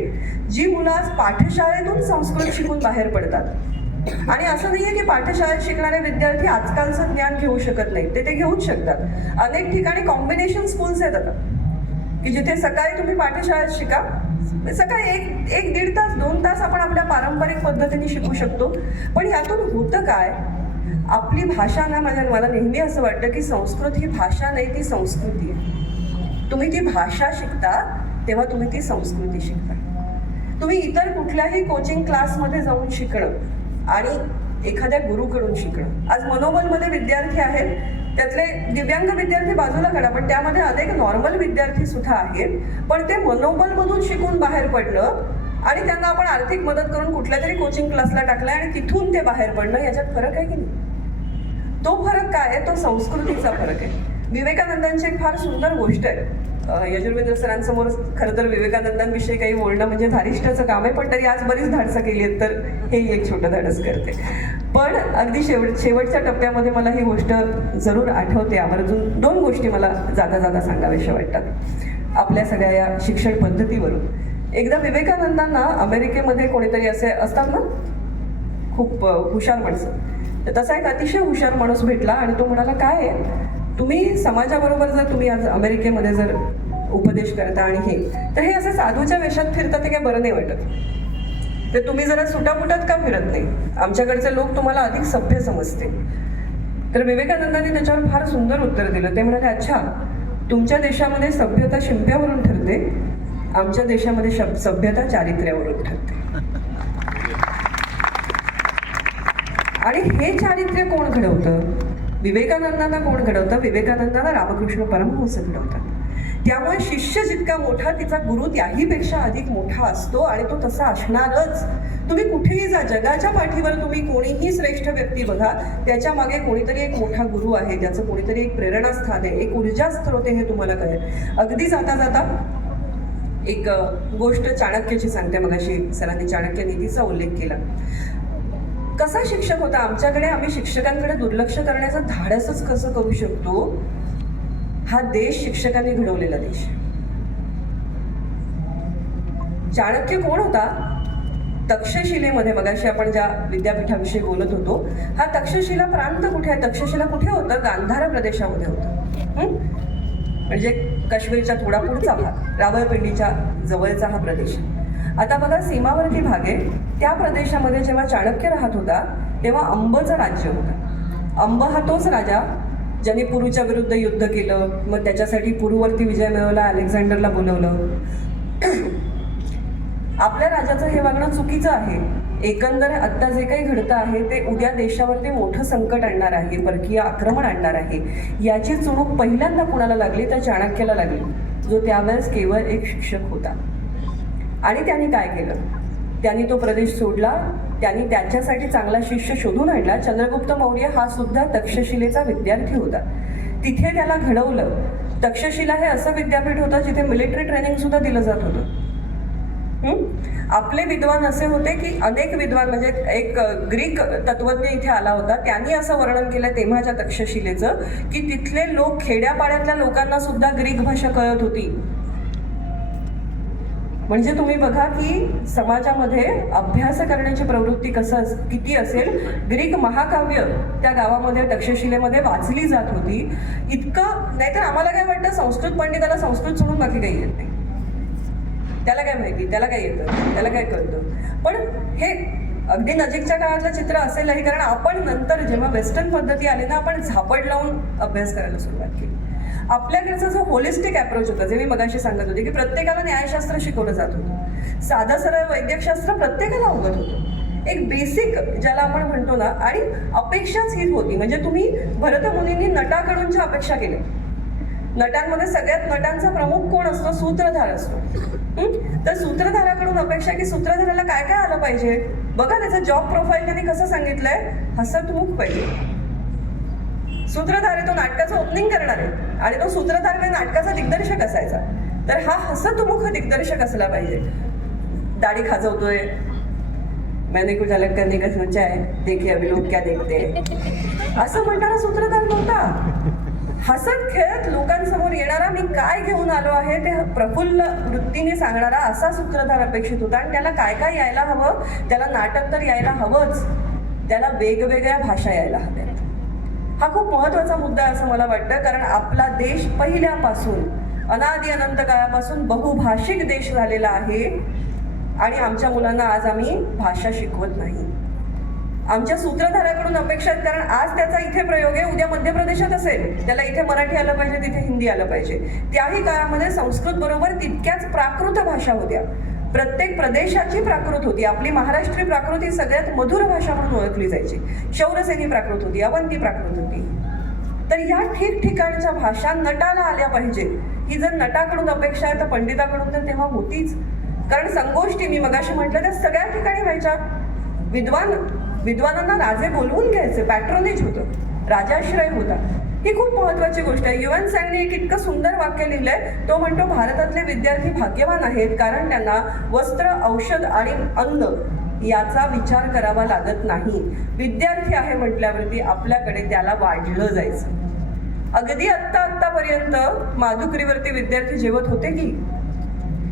जी मुलं आज पाठशाळेतून संस्कृत शिकून बाहेर पडतात, आणि असं नाहीये की पाठशाळेत शिकणारे विद्यार्थी आजकालचं ज्ञान घेऊ शकत नाहीत, ते घेऊच शकतात. अनेक ठिकाणी कॉम्बिनेशन स्कूल्स आहेत आता, की जिथे सकाळी तुम्ही पाठशाळेत शिका, सकाळी एक दीड तास 2 तास आपण आपल्या पारंपरिक पद्धतीने शिकू शकतो. पण यातून होतं काय, आपली भाषा ना, मला नेहमी असं वाटतं की संस्कृत ही भाषा नाही, ती संस्कृती आहे. तुम्ही ती भाषा शिकता तेव्हा तुम्ही ती संस्कृती शिकता. तुम्ही इतर कुठल्याही कोचिंग क्लासमध्ये जाऊन शिकणं आणि एखाद्या गुरुकडून शिकणं. आज मनोबलमध्ये विद्यार्थी आहेत, त्यातले दिव्यांग विद्यार्थी बाजूला काढा, पण त्यामध्ये अनेक नॉर्मल विद्यार्थी सुद्धा आहेत. पण ते मनोबलमधून शिकून बाहेर पडलं आणि त्यांना आपण आर्थिक मदत करून कुठल्या तरी कोचिंग क्लासला टाकलं आणि तिथून ते बाहेर पडणं, याच्यात फरक आहे की नाही? तो फरक काय आहे? तो संस्कृतीचा फरक आहे. विवेकानंदांची एक फार सुंदर गोष्ट आहे. यजुर्वेंद्र सरांसमोर खरं तर विवेकानंदांविषयी काही बोलणं म्हणजे धारिष्ट्याचं काम आहे, पण तरी आज बरीच धाडसं केली आहेत, तर हेही एक छोटं धाडस करते. पण अगदी शेवटच्या टप्प्यामध्ये मला ही गोष्ट जरूर आठवते. आवर्जून 2 गोष्टी मला जाता जाता सांगाव्याशा वाटतात आपल्या सगळ्या या शिक्षण पद्धतीवरून. एकदा विवेकानंदांना अमेरिकेमध्ये कोणीतरी असे असतात ना खूप हुशार माणसं, तर तसा एक अतिशय हुशार माणूस भेटला आणि तो म्हणाला, काय आहे, तुम्ही समाजाबरोबर जर तुम्ही आज अमेरिकेमध्ये जर उपदेश करता आणि हे, तर हे असं साधूच्या वेशात फिरता ते काय बरं नाही वाटत. तर तुम्ही जरा सुटापुटात का फिरत नाही? आमच्याकडचे लोक तुम्हाला अधिक सभ्य समजते. तर विवेकानंदांनी त्याच्यावर फार सुंदर उत्तर दिलं. ते म्हणाले, अच्छा, तुमच्या देशामध्ये सभ्यता शिंप्यावरून ठरते, आमच्या देशामध्ये सभ्यता चारित्र्यावरून ठरते. आणि हे चारित्र्य कोण घडवतं? विवेकानंदांना कोण घडवतं? विवेकानंदांना रामकृष्ण परमहंस घडवतात. त्यामुळे शिष्य जितका मोठा, तिचा गुरु त्याहीपेक्षा अधिक मोठा असतो, आणि तो तसा असणारच. तुम्ही कुठेही जा, जगाच्या पाठीवर तुम्ही कोणीही श्रेष्ठ व्यक्ती बघा, त्याच्या मागे कोणीतरी एक मोठा गुरु आहे, त्याचं कोणीतरी एक प्रेरणास्थान आहे, एक ऊर्जा स्त्रोत आहे, हे तुम्हाला कळेल. अगदी जाता जाता एक गोष्ट चाणक्याची सांगते. मगाशी सरांनी चाणक्य नीतीचा उल्लेख केला. कसा शिक्षक होता आमच्याकडे? आम्ही शिक्षकांकडे दुर्लक्ष करण्याचं धाडसच कसं करू शकतो? हा देश शिक्षकांनी घडवलेला देश. चाणक्य कोण होता? तक्षशिलेमध्ये, मगाशी आपण ज्या विद्यापीठाविषयी बोलत होतो, हा तक्षशिला प्रांत कुठे आहे? तक्षशिला कुठे होतं? गांधार प्रदेशामध्ये होतं. म्हणजे काश्मीरच्या थोडा पुढचा भाग, रावळपिंडीच्या जवळचा हा प्रदेश. आता बघा, सीमावर्ती भाग आहे. त्या प्रदेशामध्ये जेव्हा चाणक्य राहत होता तेव्हा अंबचं राज्य होतं. अंब हा तोच राजा ज्याने पुरूच्या विरुद्ध युद्ध केलं, मग त्याच्यासाठी पुरूवरती विजय मिळवला, अलेक्झांडरला बोलवलं. आपल्या राजाचं हे वागणं चुकीचं आहे. एकंदर आत्ता जे काही घडतं आहे ते उद्या देशावरती मोठं संकट आणणार आहे, परकीय आक्रमण आणणार आहे. याची चुणूक पहिल्यांदा कुणाला लागली? तर चाणक्याला लागली, जो त्यावेळेस केवळ एक शिक्षक होता. आणि त्यांनी काय केलं? त्यांनी तो प्रदेश सोडला. त्यांनी त्याच्यासाठी चांगला शिष्य शोधून आणला. चंद्रगुप्त मौर्य हा सुद्धा तक्षशिलेचा विद्यार्थी होता. तिथे त्याला घडवलं. तक्षशिला हे असं विद्यापीठ होतं जिथे मिलिटरी ट्रेनिंग सुद्धा दिलं जात होतं. आपले विद्वान असे होते की अनेक विद्वान, म्हणजे एक ग्रीक तत्वज्ञ इथे आला होता, त्यांनी असं वर्णन केलं तेव्हाच्या तक्षशिलेचं की तिथले लोक, खेड्यापाड्यातल्या लोकांना सुद्धा ग्रीक भाषा कळत होती. म्हणजे तुम्ही बघा की समाजामध्ये अभ्यास करण्याची प्रवृत्ती किती असेल. ग्रीक महाकाव्य त्या गावामध्ये, तक्षशिलेमध्ये वाचली जात होती. इतकं नाहीतर आम्हाला काय वाटतं, संस्कृत पंडिताला संस्कृत सोडून बाकी काही येत नाही. त्याला काय माहिती, त्याला काय येतं, त्याला काय कळतं. पण हे अगदी नजीकच्या काळातलं चित्र असेलही, कारण आपण नंतर जेव्हा वेस्टर्न पद्धती आली ना, आपण झापड लावून अभ्यास करायला सुरुवात केली. आपल्याकडचा जो होलिस्टिक अप्रोच होता, जे मी मगाशी सांगत होते की प्रत्येकाला न्यायशास्त्र शिकवलं जात होतं, साधं सरळ वैद्यकशास्त्र प्रत्येकाला अवगत होतं. एक बेसिक ज्याला आपण म्हणतो ना, आणि अपेक्षाच हीच होती. म्हणजे तुम्ही भरतमुनींनी नटाकडून ज्या अपेक्षा केल्या, नटांमध्ये सगळ्यात नटांचा प्रमुख कोण असतो? सूत्रधार असतो. तर सूत्रधाराकडून अपेक्षा की सूत्रधाराला काय काय आलं पाहिजे. बघा त्याचं जॉब प्रोफाईल त्यांनी कसं सांगितलंय, हसतमुख पाहिजे. सूत्रधार आहे, तो नाटकाचं ओपनिंग करणार आहे आणि तो सूत्रधार म्हणजे नाटकाचा दिग्दर्शक असायचा. तर हा हसतमुख दिग्दर्शक असला पाहिजे. दाढी खाजवतोय, मैंने कुछ अलग करने का सोचा है, देखिए अभी लोग क्या देखते हैं, असं म्हणणारा सूत्रधार नव्हता. हसत खेळत लोकांसमोर येणारा, मी काय घेऊन आलो आहे ते प्रफुल्ल वृत्तीने सांगणारा असा सूत्रधार अपेक्षित होता. आणि त्याला काय काय यायला हवं, त्याला नाटक तर यायला हवंच, त्याला वेगवेगळ्या भाषा यायला हव्यात. हा खूप महत्त्वाचा मुद्दा आहे असं मला वाटतं. कारण आपला देश पहिल्यापासून अनादि अनंत काळापासून बहुभाषिक देश झालेला आहे आणि आमच्या मुलांना आज आम्ही भाषा शिकवत नाही. आमच्या सूत्रधाराकडून अपेक्षा आहेत, कारण आज त्याचा इथे प्रयोग आहे, उद्या मध्य प्रदेशात असेल, त्याला इथे मराठी आलं पाहिजे, तिथे हिंदी आलं पाहिजे. त्याही काळामध्ये संस्कृत बरोबर तितक्याच प्राकृत भाषा होत्या. प्रत्येक प्रदेशाची प्राकृत होती. आपली महाराष्ट्री प्राकृत ही सगळ्यात मधुर भाषा म्हणून ओळखली जायची. शौरसेनी प्राकृत होती, अवंती प्राकृत होती. तर या ठिकठिकाणच्या भाषा नटाला आल्या पाहिजे. ही जर नटाकडून अपेक्षा आहे तर पंडिताकडून तर तेव्हा होतीच. कारण संगोष्ठी मी मगाशी म्हटलं त्या सगळ्या ठिकाणी व्हायच्या. विद्वानांना राजे बोलवून घ्यायचे, पॅट्रोनेज होतं, राजाश्रय होता. ही खूप महत्वाची गोष्ट आहे. युएन सॅंगने एक इतकं सुंदर वाक्य लिहिलंय. तो म्हणतो, भारतातले विद्यार्थी भाग्यवान आहेत कारण त्यांना वस्त्र, औषध आणि अन्न याचा विचार करावा लागत नाही. विद्यार्थी आहे म्हटल्यावरती आपल्याकडे त्याला वाढलं जायचं. अगदी आत्तापर्यंत माधुकरीवरती विद्यार्थी जेवत होते की.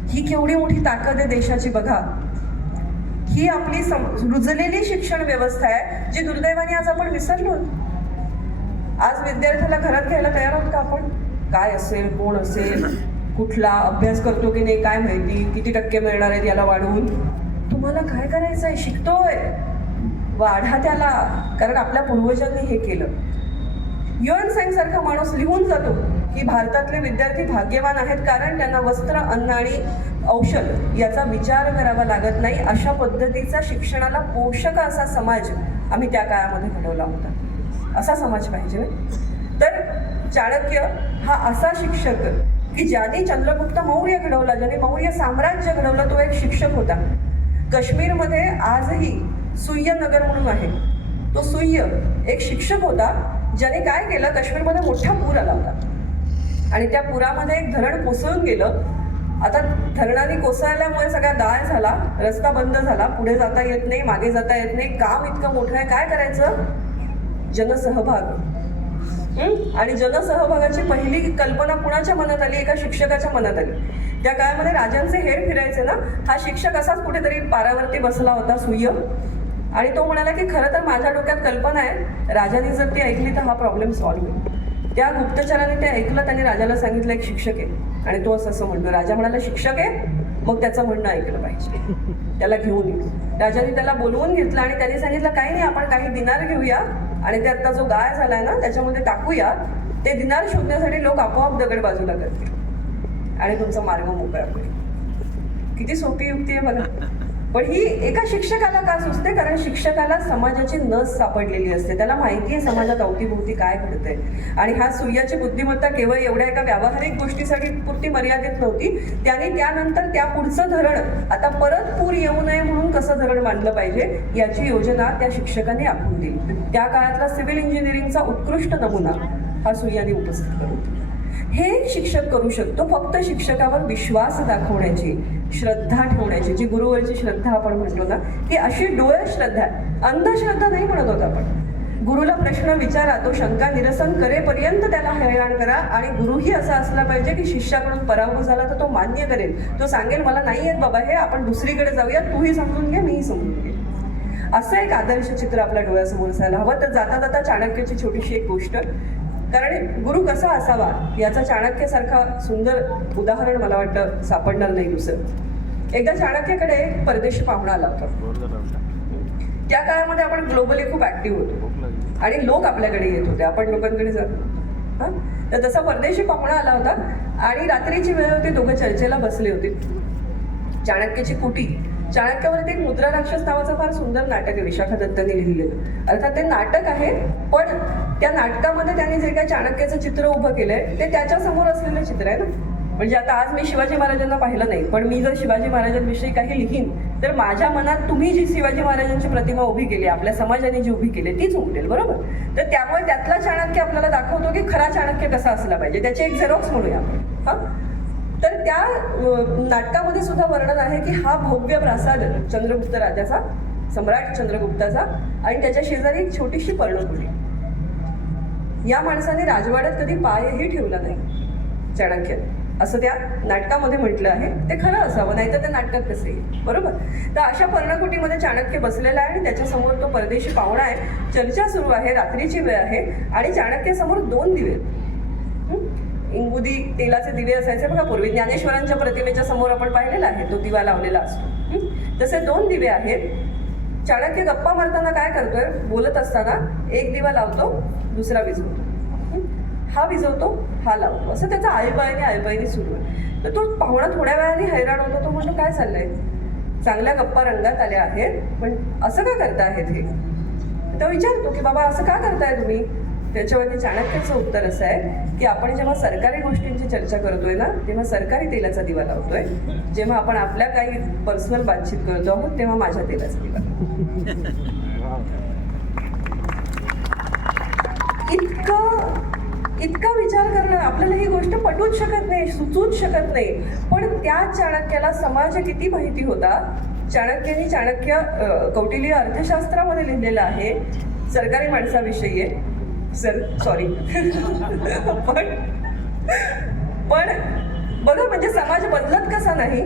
ही केवढी मोठी ताकद आहे देशाची बघा. ही आपली रुजलेली शिक्षण व्यवस्था आहे जी दुर्दैवाने आज आपण विसरलो. आज विद्यार्थ्याला घरात घ्यायला तयार आहोत का आपण? काय असेल, कोण असेल, कुठला अभ्यास करतो की नाही काय माहिती, किती टक्के मिळणार आहेत याला वाढवून. तुम्हाला काय करायचं आहे, शिकतोय, वाढा त्याला. कारण आपल्या पूर्वजांनी हे केलं. युएन सॅंग सारखा माणूस लिहून जातो की भारतातले विद्यार्थी भाग्यवान आहेत कारण त्यांना वस्त्र, अन्न आणि औषध याचा विचार करावा लागत नाही. अशा पद्धतीचा शिक्षणाला पोषक असा समाज आम्ही त्या काळामध्ये घडवला होता. असा समाज पाहिजे. तर चाणक्य हा असा शिक्षक की ज्याने चंद्रगुप्त मौर्य घडवला, ज्याने मौर्य साम्राज्य घडवलं, तो एक शिक्षक होता. काश्मीरमध्ये आजही सुय्य नगर म्हणून आहे. तो सुय्य एक शिक्षक होता ज्याने काय केलं, काश्मीरमध्ये मोठा पूर आला होता आणि त्या पुरामध्ये एक धरण कोसळून गेलं. आता धरणाने कोसळल्यामुळे सगळा गाळ झाला, रस्ता बंद झाला, पुढे जाता येत नाही, मागे जाता येत नाही. काम इतकं मोठं आहे, काय करायचं? जनसहभाग. आणि जनसहभागाची पहिली कल्पना कुणाच्या मनात आली? एका शिक्षकाच्या मनात आली. त्या काळामध्ये राजांचे हेर फिरायचे ना, हा शिक्षक असाच कुठेतरी पारावरती बसला होता सुय्य. आणि तो म्हणाला की खरं तर माझ्या डोक्यात कल्पना आहे, राजाने जर ती ऐकली तर हा प्रॉब्लेम सॉल्व्ह होईल. त्या गुप्तचराने ते ऐकलं, त्याने राजाला सांगितलं एक शिक्षक आहे आणि तो असं म्हणतो. राजा म्हणाला शिक्षक आहे, मग त्याचं म्हणणं ऐकलं पाहिजे, त्याला घेऊन ये. राजाने त्याला बोलवून घेतलं आणि त्यांनी सांगितलं काही नाही, आपण काही दिनार घेऊया आणि ते आत्ता जो गाळ झालाय ना त्याच्यामध्ये टाकूया. ते दिनार शोधण्यासाठी लोक आपोआप दगड बाजूला करतील आणि तुमचा मार्ग मोकळा होईल. किती सोपी युक्ती आहे बघा. पण ही एका शिक्षकाला का सुचते? कारण शिक्षकाला समाजाची नस सापडलेली असते. त्याला माहिती आहे समाजात अवतीभोवती काय घडतंय. आणि हा सुय्याची बुद्धिमत्ता केवळ एवढ्या एका व्यावहारिक गोष्टीसाठी पुरती मर्यादित नव्हती. त्याने त्यानंतर त्या पुढचं धरण, आता परत पूर येऊ नये म्हणून कसं धरण बांधलं पाहिजे याची योजना त्या शिक्षकाने आखून दिली. त्या काळातला सिव्हिल इंजिनिअरिंगचा उत्कृष्ट नमुना हा सुय्याने उपस्थित करून दिला. हे एक शिक्षक करू शकतो. फक्त शिक्षकावर विश्वास दाखवण्याची, श्रद्धा ठेवण्याची, जी गुरुवरची श्रद्धा आपण म्हणतो ना, ही अशी डोळे श्रद्धा, अंधश्रद्धा नाही म्हणत होत आपण. गुरुला प्रश्न विचारा, तो शंका निरसन करेपर्यंत त्याला हैराण करा. आणि गुरुही असा असला पाहिजे की शिष्याकडून पराभव झाला तर तो मान्य करेल. तो सांगेल मला नाही येत बाबा हे, आपण दुसरीकडे जाऊया, तूही समजून घे, मीही समजून घे. असं एक आदर्श चित्र आपल्या डोळ्यासमोर असायला हवं. तर जाता जाता चाणक्याची छोटीशी एक गोष्ट, कारण गुरु कसा असावा याचा चाणक्यासारखा सुंदर उदाहरण मला वाटतं सापडणार नाही दुसरं. एकदा चाणक्याकडे एक परदेशी पाहुणा आला होता. त्या काळामध्ये आपण ग्लोबली खूप ऍक्टिव्ह होतो आणि लोक आपल्याकडे येत होते, आपण लोकांकडे जातो. तर तसा परदेशी पाहुणा आला होता आणि रात्रीची वेळ होती, दोघं चर्चेला बसले होते. चाणक्याची कुटी चाणक्यावरती एक मुद्रा राक्षस नावाचं फार सुंदर नाटक आहे विशाखा दत्तांनी लिहिलेलं. अर्थात ते नाटक आहे, पण त्या नाटकामध्ये त्यांनी जे काही चाणक्याचं चित्र उभं केलंय ते त्याच्या समोर असलेलं चित्र आहे ना. म्हणजे आता आज मी शिवाजी महाराजांना पाहिलं नाही, पण मी जर शिवाजी महाराजांविषयी काही लिहीन तर माझ्या मनात तुम्ही जी शिवाजी महाराजांची प्रतिमा उभी केली, आपल्या समाजाने जी उभी केली तीच उमटेल, बरोबर. तर त्यामुळे त्यातला चाणक्य आपल्याला दाखवतो की खरा चाणक्य कसा असला पाहिजे, त्याचे एक झेरॉक्स म्हणूया आपण. हा, तर त्या नाटकामध्ये सुद्धा वर्णन आहे की हा भव्य प्रासाद चंद्रगुप्त राजाचा, सम्राट चंद्रगुप्ताचा, आणि त्याच्या शेजारी एक छोटीशी पर्णकुटी. या माणसाने राजवाड्यात कधी पायही ठेवला नाही चाणक्य, असं त्या नाटकामध्ये म्हटलं आहे. ते खरं असावं, नाही तर त्या नाटकात कसं येईल, बरोबर. तर अशा पर्णकुटीमध्ये चाणक्य बसलेला आहे आणि त्याच्यासमोर तो परदेशी पाहुणा आहे. चर्चा सुरू आहे, रात्रीची वेळ आहे आणि चाणक्यासमोर 2 दिवे, इंगुदी तेलाचे दिवे असायचे बघा पूर्वी. ज्ञानेश्वरांच्या प्रतिमेच्या समोर आपण पाहिलेला आहे तो दिवा लावलेला असतो. तसे 2 दिवे आहेत. चाणक्य गप्पा मारताना काय करतोय, बोलत असताना एक दिवा लावतो, दुसरा विझवतो, हा विझवतो, हा लावतो, असं त्याचा आळीपाळीने सुरू आहे. तर तो पाहुणा थोड्या वेळाने हैराण होतो. तो म्हणतो काय चाललंय, चांगल्या गप्पा रंगात आल्या आहेत, पण असं का करता आहेत हे. तो विचारतो की बाबा असं का करताय तुम्ही. त्याच्यावरती चाणक्याचं उत्तर असं आहे की आपण जेव्हा सरकारी गोष्टींची चर्चा करतोय ना, तेव्हा सरकारी तेलाचा दिवा लावतोय. जेव्हा आपण आपल्या काही पर्सनल बातचीत करतो आहोत तेव्हा माझ्या तेलाचा दिवा. इतका विचार करणं आपल्याला ही गोष्ट पटूच शकत नाही, सुचूच शकत नाही. पण त्या चाणक्याला समाज किती माहिती होता. चाणक्य कौटिल्य अर्थशास्त्रामध्ये लिहिलेलं आहे, सरकारी माणसाविषयी आहे. सॉरी पण बघा, म्हणजे समाज बदलत कसा नाही,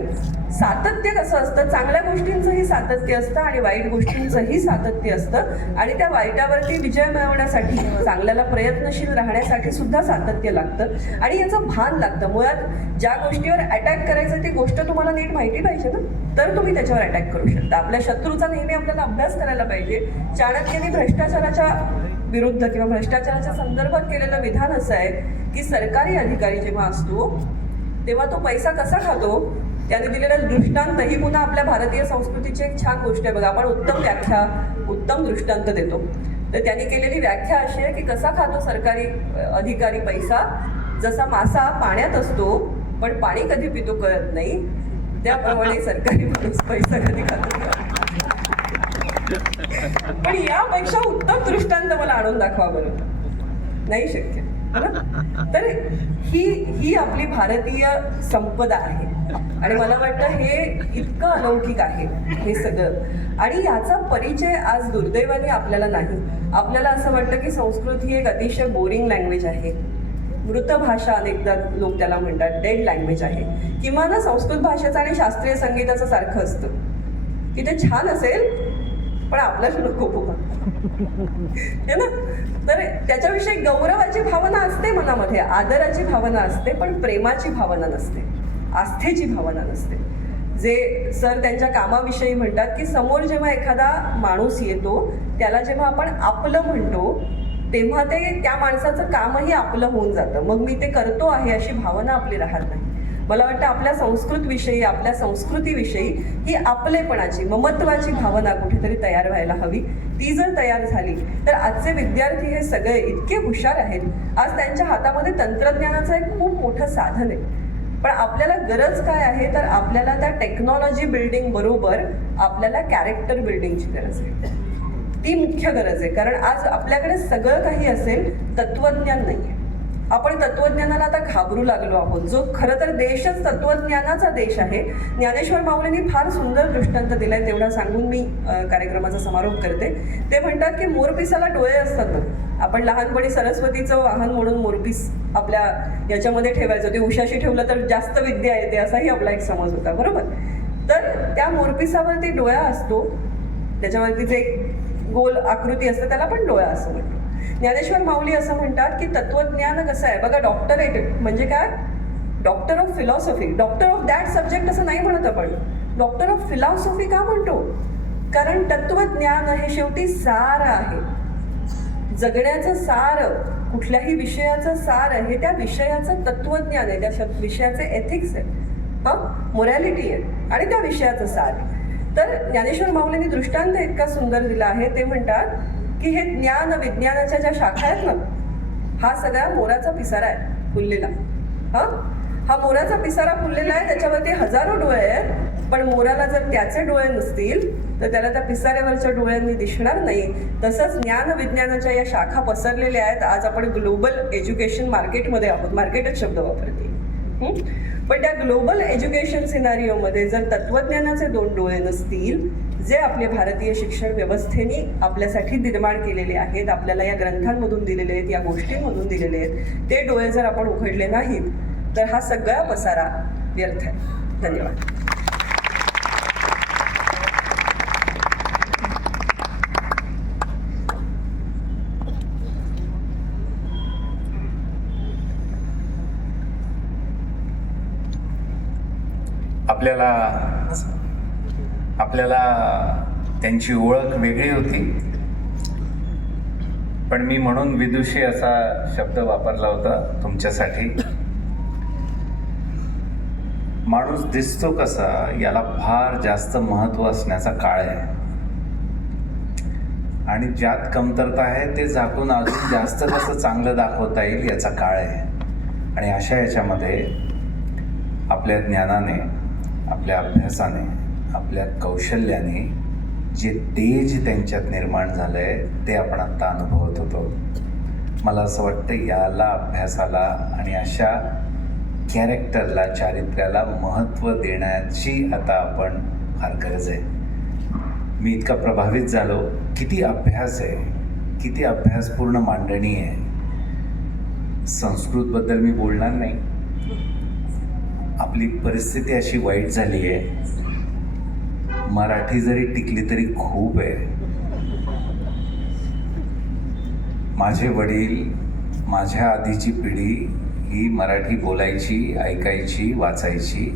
सातत्य कसं असतं. चांगल्या गोष्टींचंही सातत्य असतं आणि वाईट गोष्टींचंही सातत्य असतं. आणि त्या वाईटावरती विजय मिळवण्यासाठी, चांगल्याला प्रयत्नशील राहण्यासाठी सुद्धा सातत्य लागतं आणि याचं भान लागतं. मुळात ज्या गोष्टीवर अटॅक करायचं ती गोष्ट तुम्हाला नीट माहिती पाहिजे ना, तर तुम्ही त्याच्यावर अटॅक करू शकता. आपल्या शत्रूचा नेहमी आपल्याला अभ्यास करायला पाहिजे. चाणक्याने भ्रष्टाचाराच्या विरुद्ध किंवा भ्रष्टाचाराच्या संदर्भात केलेलं विधान असं आहे की सरकारी अधिकारी जेव्हा असतो तेव्हा तो पैसा कसा खातो, त्याने दिलेलं दृष्टांत ही पुन्हा आपल्या भारतीय संस्कृतीची एक छान गोष्ट आहे बघा. आपण उत्तम व्याख्या, उत्तम दृष्टांत देतो. तर त्यांनी केलेली व्याख्या अशी आहे की कसा खातो सरकारी अधिकारी पैसा, जसा मासा पाण्यात असतो पण पाणी कधी पितो कळत नाही, त्याप्रमाणे सरकारी माणूस पैसा कधी खातो. पण यापेक्षा उत्तम दृष्टांत मला आणून दाखवा बरं, नाही शक्य. तर ही आपली भारतीय संपदा आहे आणि मला वाटतं हे इतकं अलौकिक आहे हे सगळं. आणि याचा परिचय आज दुर्दैवाने आपल्याला नाही. आपल्याला असं वाटतं की संस्कृत ही एक अतिशय बोरिंग लँग्वेज आहे, मृत भाषा अनेकदा लोक त्याला म्हणतात, डेड लँग्वेज आहे. किंवा संस्कृत भाषेचं आणि शास्त्रीय संगीताचं सारखं असतं की ते छान असेल पण आपल्याला नको बाबा हे ना. तर त्याच्याविषयी गौरवाची भावना असते मनामध्ये, आदराची भावना असते, पण प्रेमाची भावना नसते, आस्थेची भावना नसते. जे सर त्यांच्या कामाविषयी म्हणतात की समोर जेव्हा एखादा माणूस येतो त्याला जेव्हा आपण आपलं म्हणतो तेव्हा ते त्या माणसाचं कामही आपलं होऊन जातं. मग मी ते करतो आहे अशी भावना आपली राहत नाही. मला वाटतं आपल्या संस्कृतविषयी, आपल्या संस्कृतीविषयी ही आपलेपणाची, ममत्वाची भावना कुठेतरी तयार व्हायला हवी. ती जर तयार झाली तर आजचे विद्यार्थी हे सगळे इतके हुशार आहेत. आज त्यांच्या हातामध्ये तंत्रज्ञानाचं एक खूप मोठं साधन आहे. पण आपल्याला गरज काय आहे तर आपल्याला त्या टेक्नॉलॉजी बिल्डिंग बरोबर आपल्याला कॅरेक्टर बिल्डिंगची गरज आहे. ती मुख्य गरज आहे. कारण आज आपल्याकडे सगळं काही असेल, तत्वज्ञान नाही आहे. आपण तत्वज्ञानाला आता घाबरू लागलो आहोत, जो खरं तर देशच तत्वज्ञानाचा देश आहे. ज्ञानेश्वर माऊलींनी फार सुंदर दृष्टांत दिलाय, तेवढा सांगून मी कार्यक्रमाचा समारोप करते. ते म्हणतात की मोरपिसाला डोळे असतात. आपण लहानपणी सरस्वतीचं वाहन म्हणून मोरपीस आपल्या याच्यामध्ये ठेवायचं, ते उशाशी ठेवलं तर जास्त विद्या येते असाही आपला एक समज होता, बरोबर. तर त्या मोरपिसावरती डोळा असतो, त्याच्यावरती जे गोल आकृती असते त्याला पण डोळा असं म्हणतो. ज्ञानेश्वर माऊली असं म्हणतात की तत्वज्ञान कसं आहे बघा. डॉक्टरेट म्हणजे काय, doctor of philosophy, doctor of that subject असं नाही म्हणत आपण. डॉक्टर ऑफ फिलॉसॉफी का म्हणतो, कारण तत्वज्ञान हे शेवटी सार आहे. जगण्याचं सार, कुठल्याही विषयाचं सार आहे, त्या विषयाचं तत्वज्ञान आहे, त्या विषयाचे एथिक्स आहे, मोरॅलिटी आहे आणि त्या विषयाचं सार आहे. तर ज्ञानेश्वर माऊलींनी दृष्टांत इतका सुंदर दिला आहे. ते म्हणतात की हे ज्ञान विज्ञानाच्या ज्या शाखा आहेत ना, हा सगळा मोराचा पिसारा आहे फुललेला. हा मोराचा पिसारा फुललेला आहे, त्याच्यावरती हजारो डोळे आहेत, पण मोराला जर त्याचे डोळे नसतील तर त्याला त्या पिसाऱ्यावरच्या डोळ्यांनी दिसणार नाही. तसंच ज्ञान विज्ञानाच्या या शाखा पसरलेल्या आहेत. आज आपण ग्लोबल एज्युकेशन मार्केटमध्ये आहोत, मार्केटच शब्द वापरते. पण त्या ग्लोबल एज्युकेशन सिनारिओमध्ये जर तत्वज्ञानाचे 2 डोळे नसतील, जे आपल्या भारतीय शिक्षण व्यवस्थेने आपल्यासाठी निर्माण केलेले आहेत, आपल्याला या ग्रंथांमधून दिलेले आहेत, या गोष्टींमधून दिलेले आहेत, ते डोळे जर आपण उघडले नाहीत तर हा सगळा पसारा व्यर्थ आहे. धन्यवाद. आपल्याला त्यांची ओळख वेगळी होती, पण मी म्हणून विदुषी असा शब्द वापरला होता तुमच्यासाठी. माणूस दिसतो कसा याला फार जास्त महत्त्व असण्याचा काळ आहे, आणि ज्यात कमतरता आहे ते झाकून अजून जास्त कसं चांगलं दाखवता येईल याचा काळ आहे. आणि अशा याच्यामध्ये आपल्या ज्ञानाने, आपल्या अभ्यासाने, आपल्या कौशल्याने जे तेज त्यांच्यात निर्माण झालं आहे ते आपण आत्ता अनुभवत होतो. मला असं वाटतं याला, अभ्यासाला आणि अशा कॅरेक्टरला, चारित्र्याला महत्त्व देण्याची आता आपण फार गरज आहे. मी इतका प्रभावित झालो. किती अभ्यास आहे, किती अभ्यासपूर्ण मांडणी आहे. संस्कृतबद्दल मी बोलणार नाही. आपली परिस्थिती अशी वाईट झाली आहे. मराठी जरी टिकली तरी खूप आहे. माझे वडील, माझ्या आधीची पिढी ही मराठी बोलायची, ऐकायची, वाचायची.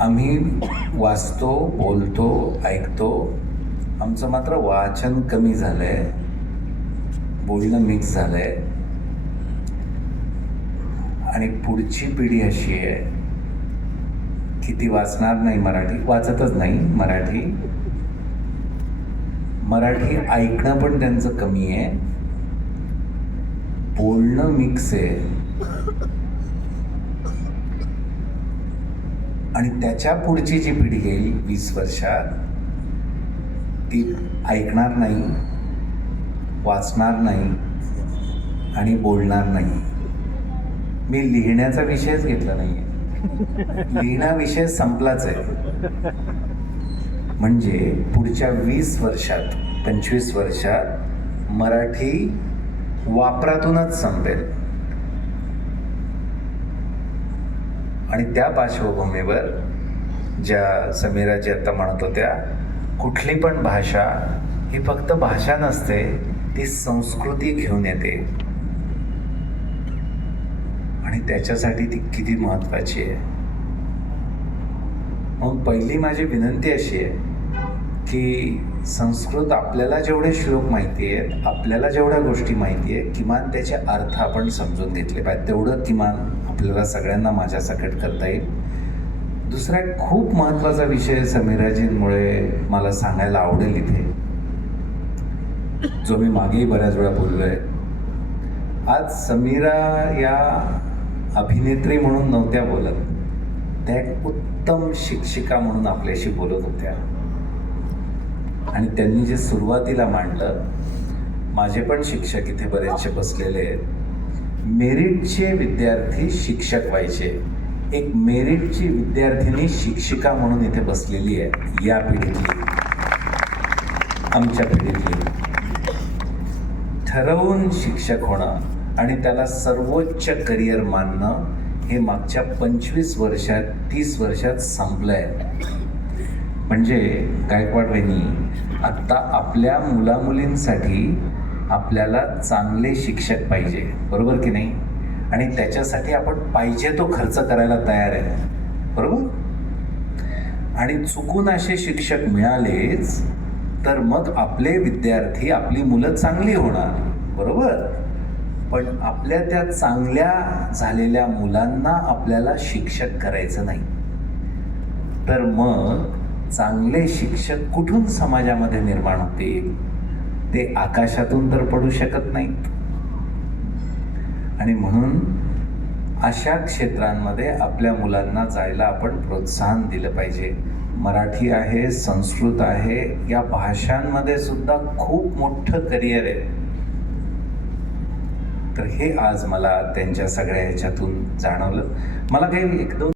आम्ही वाचतो, बोलतो, ऐकतो. आमचं मात्र वाचन कमी झालं आहे, बोलणं मिक्स झालं आहे. आणि पुढची पिढी अशी आहे की ती वाचणार नाही मराठी, वाचतच नाही मराठी ऐकणं पण त्यांचं कमी आहे, बोलणं मिक्स आहे. आणि त्याच्या पुढची जी पिढी येईल 20 वर्षात, ती ऐकणार नाही, वाचणार नाही आणि बोलणार नाही. मी लिहिण्याचा विषयच घेतला नाही आहे. लिहिणा विषय संपलाच आहे. म्हणजे पुढच्या 20 वर्षात, 25 वर्षात मराठी वापरातूनच संपेल. आणि त्या पार्श्वभूमीवर ज्या समीराजी आता म्हणत होत्या, कुठली पण भाषा ही फक्त भाषा नसते, ती संस्कृती घेऊन येते. आणि त्याच्यासाठी ती किती महत्त्वाची आहे. मग पहिली माझी विनंती अशी आहे की संस्कृत, आपल्याला जेवढे श्लोक माहिती आहेत, आपल्याला जेवढ्या गोष्टी माहिती आहे, किमान त्याचे अर्थ आपण समजून घेतले पाहिजे. तेवढं किमान आपल्याला सगळ्यांना माझ्या सकट करता येईल. दुसरा एक खूप महत्त्वाचा विषय समीराजींमुळे मला सांगायला आवडेल इथे, जो मी मागेही बऱ्याच वेळा बोललो आहे. आज समीरा या अभिनेत्री म्हणून नव्हत्या बोलत, त्या एक उत्तम शिक्षिका म्हणून आपल्याशी बोलत होत्या. आणि त्यांनी जे सुरुवातीला मांडलं, माझे पण शिक्षक इथे बरेचसे बसलेले आहेत, मेरिटचे विद्यार्थी शिक्षक व्हायचे. एक मेरिटची विद्यार्थिनी शिक्षिका म्हणून इथे बसलेली आहे. या पिढीतली, आमच्या पिढीतली. ठरवून शिक्षक होणं आणि त्याला सर्वोच्च करिअर मानणं हे मागच्या 25 वर्षात, 30 वर्षात संपलं आहे. म्हणजे गायकवाड वहिनी, आत्ता आपल्या मुलामुलींसाठी आपल्याला चांगले शिक्षक पाहिजे, बरोबर की नाही? आणि त्याच्यासाठी आपण पाहिजे तो खर्च करायला तयार आहे, बरोबर? आणि चुकून असे शिक्षक मिळालेच तर मग आपले विद्यार्थी, आपली मुलं चांगली होणार, बरोबर? पण आपल्या त्या चांगल्या झालेल्या मुलांना आपल्याला शिक्षक करायचं नाही. तर मग चांगले शिक्षक कुठून समाजामध्ये निर्माण होतील? ते आकाशातून तर पडू शकत नाहीत. आणि म्हणून अशा क्षेत्रांमध्ये आपल्या मुलांना जायला आपण प्रोत्साहन दिलं पाहिजे. मराठी आहे, संस्कृत आहे, या भाषांमध्ये सुद्धा खूप मोठं करिअर आहे. तर हे आज मला त्यांच्या सगळ्या ह्याच्यातून जाणवलं. मला काही 1-2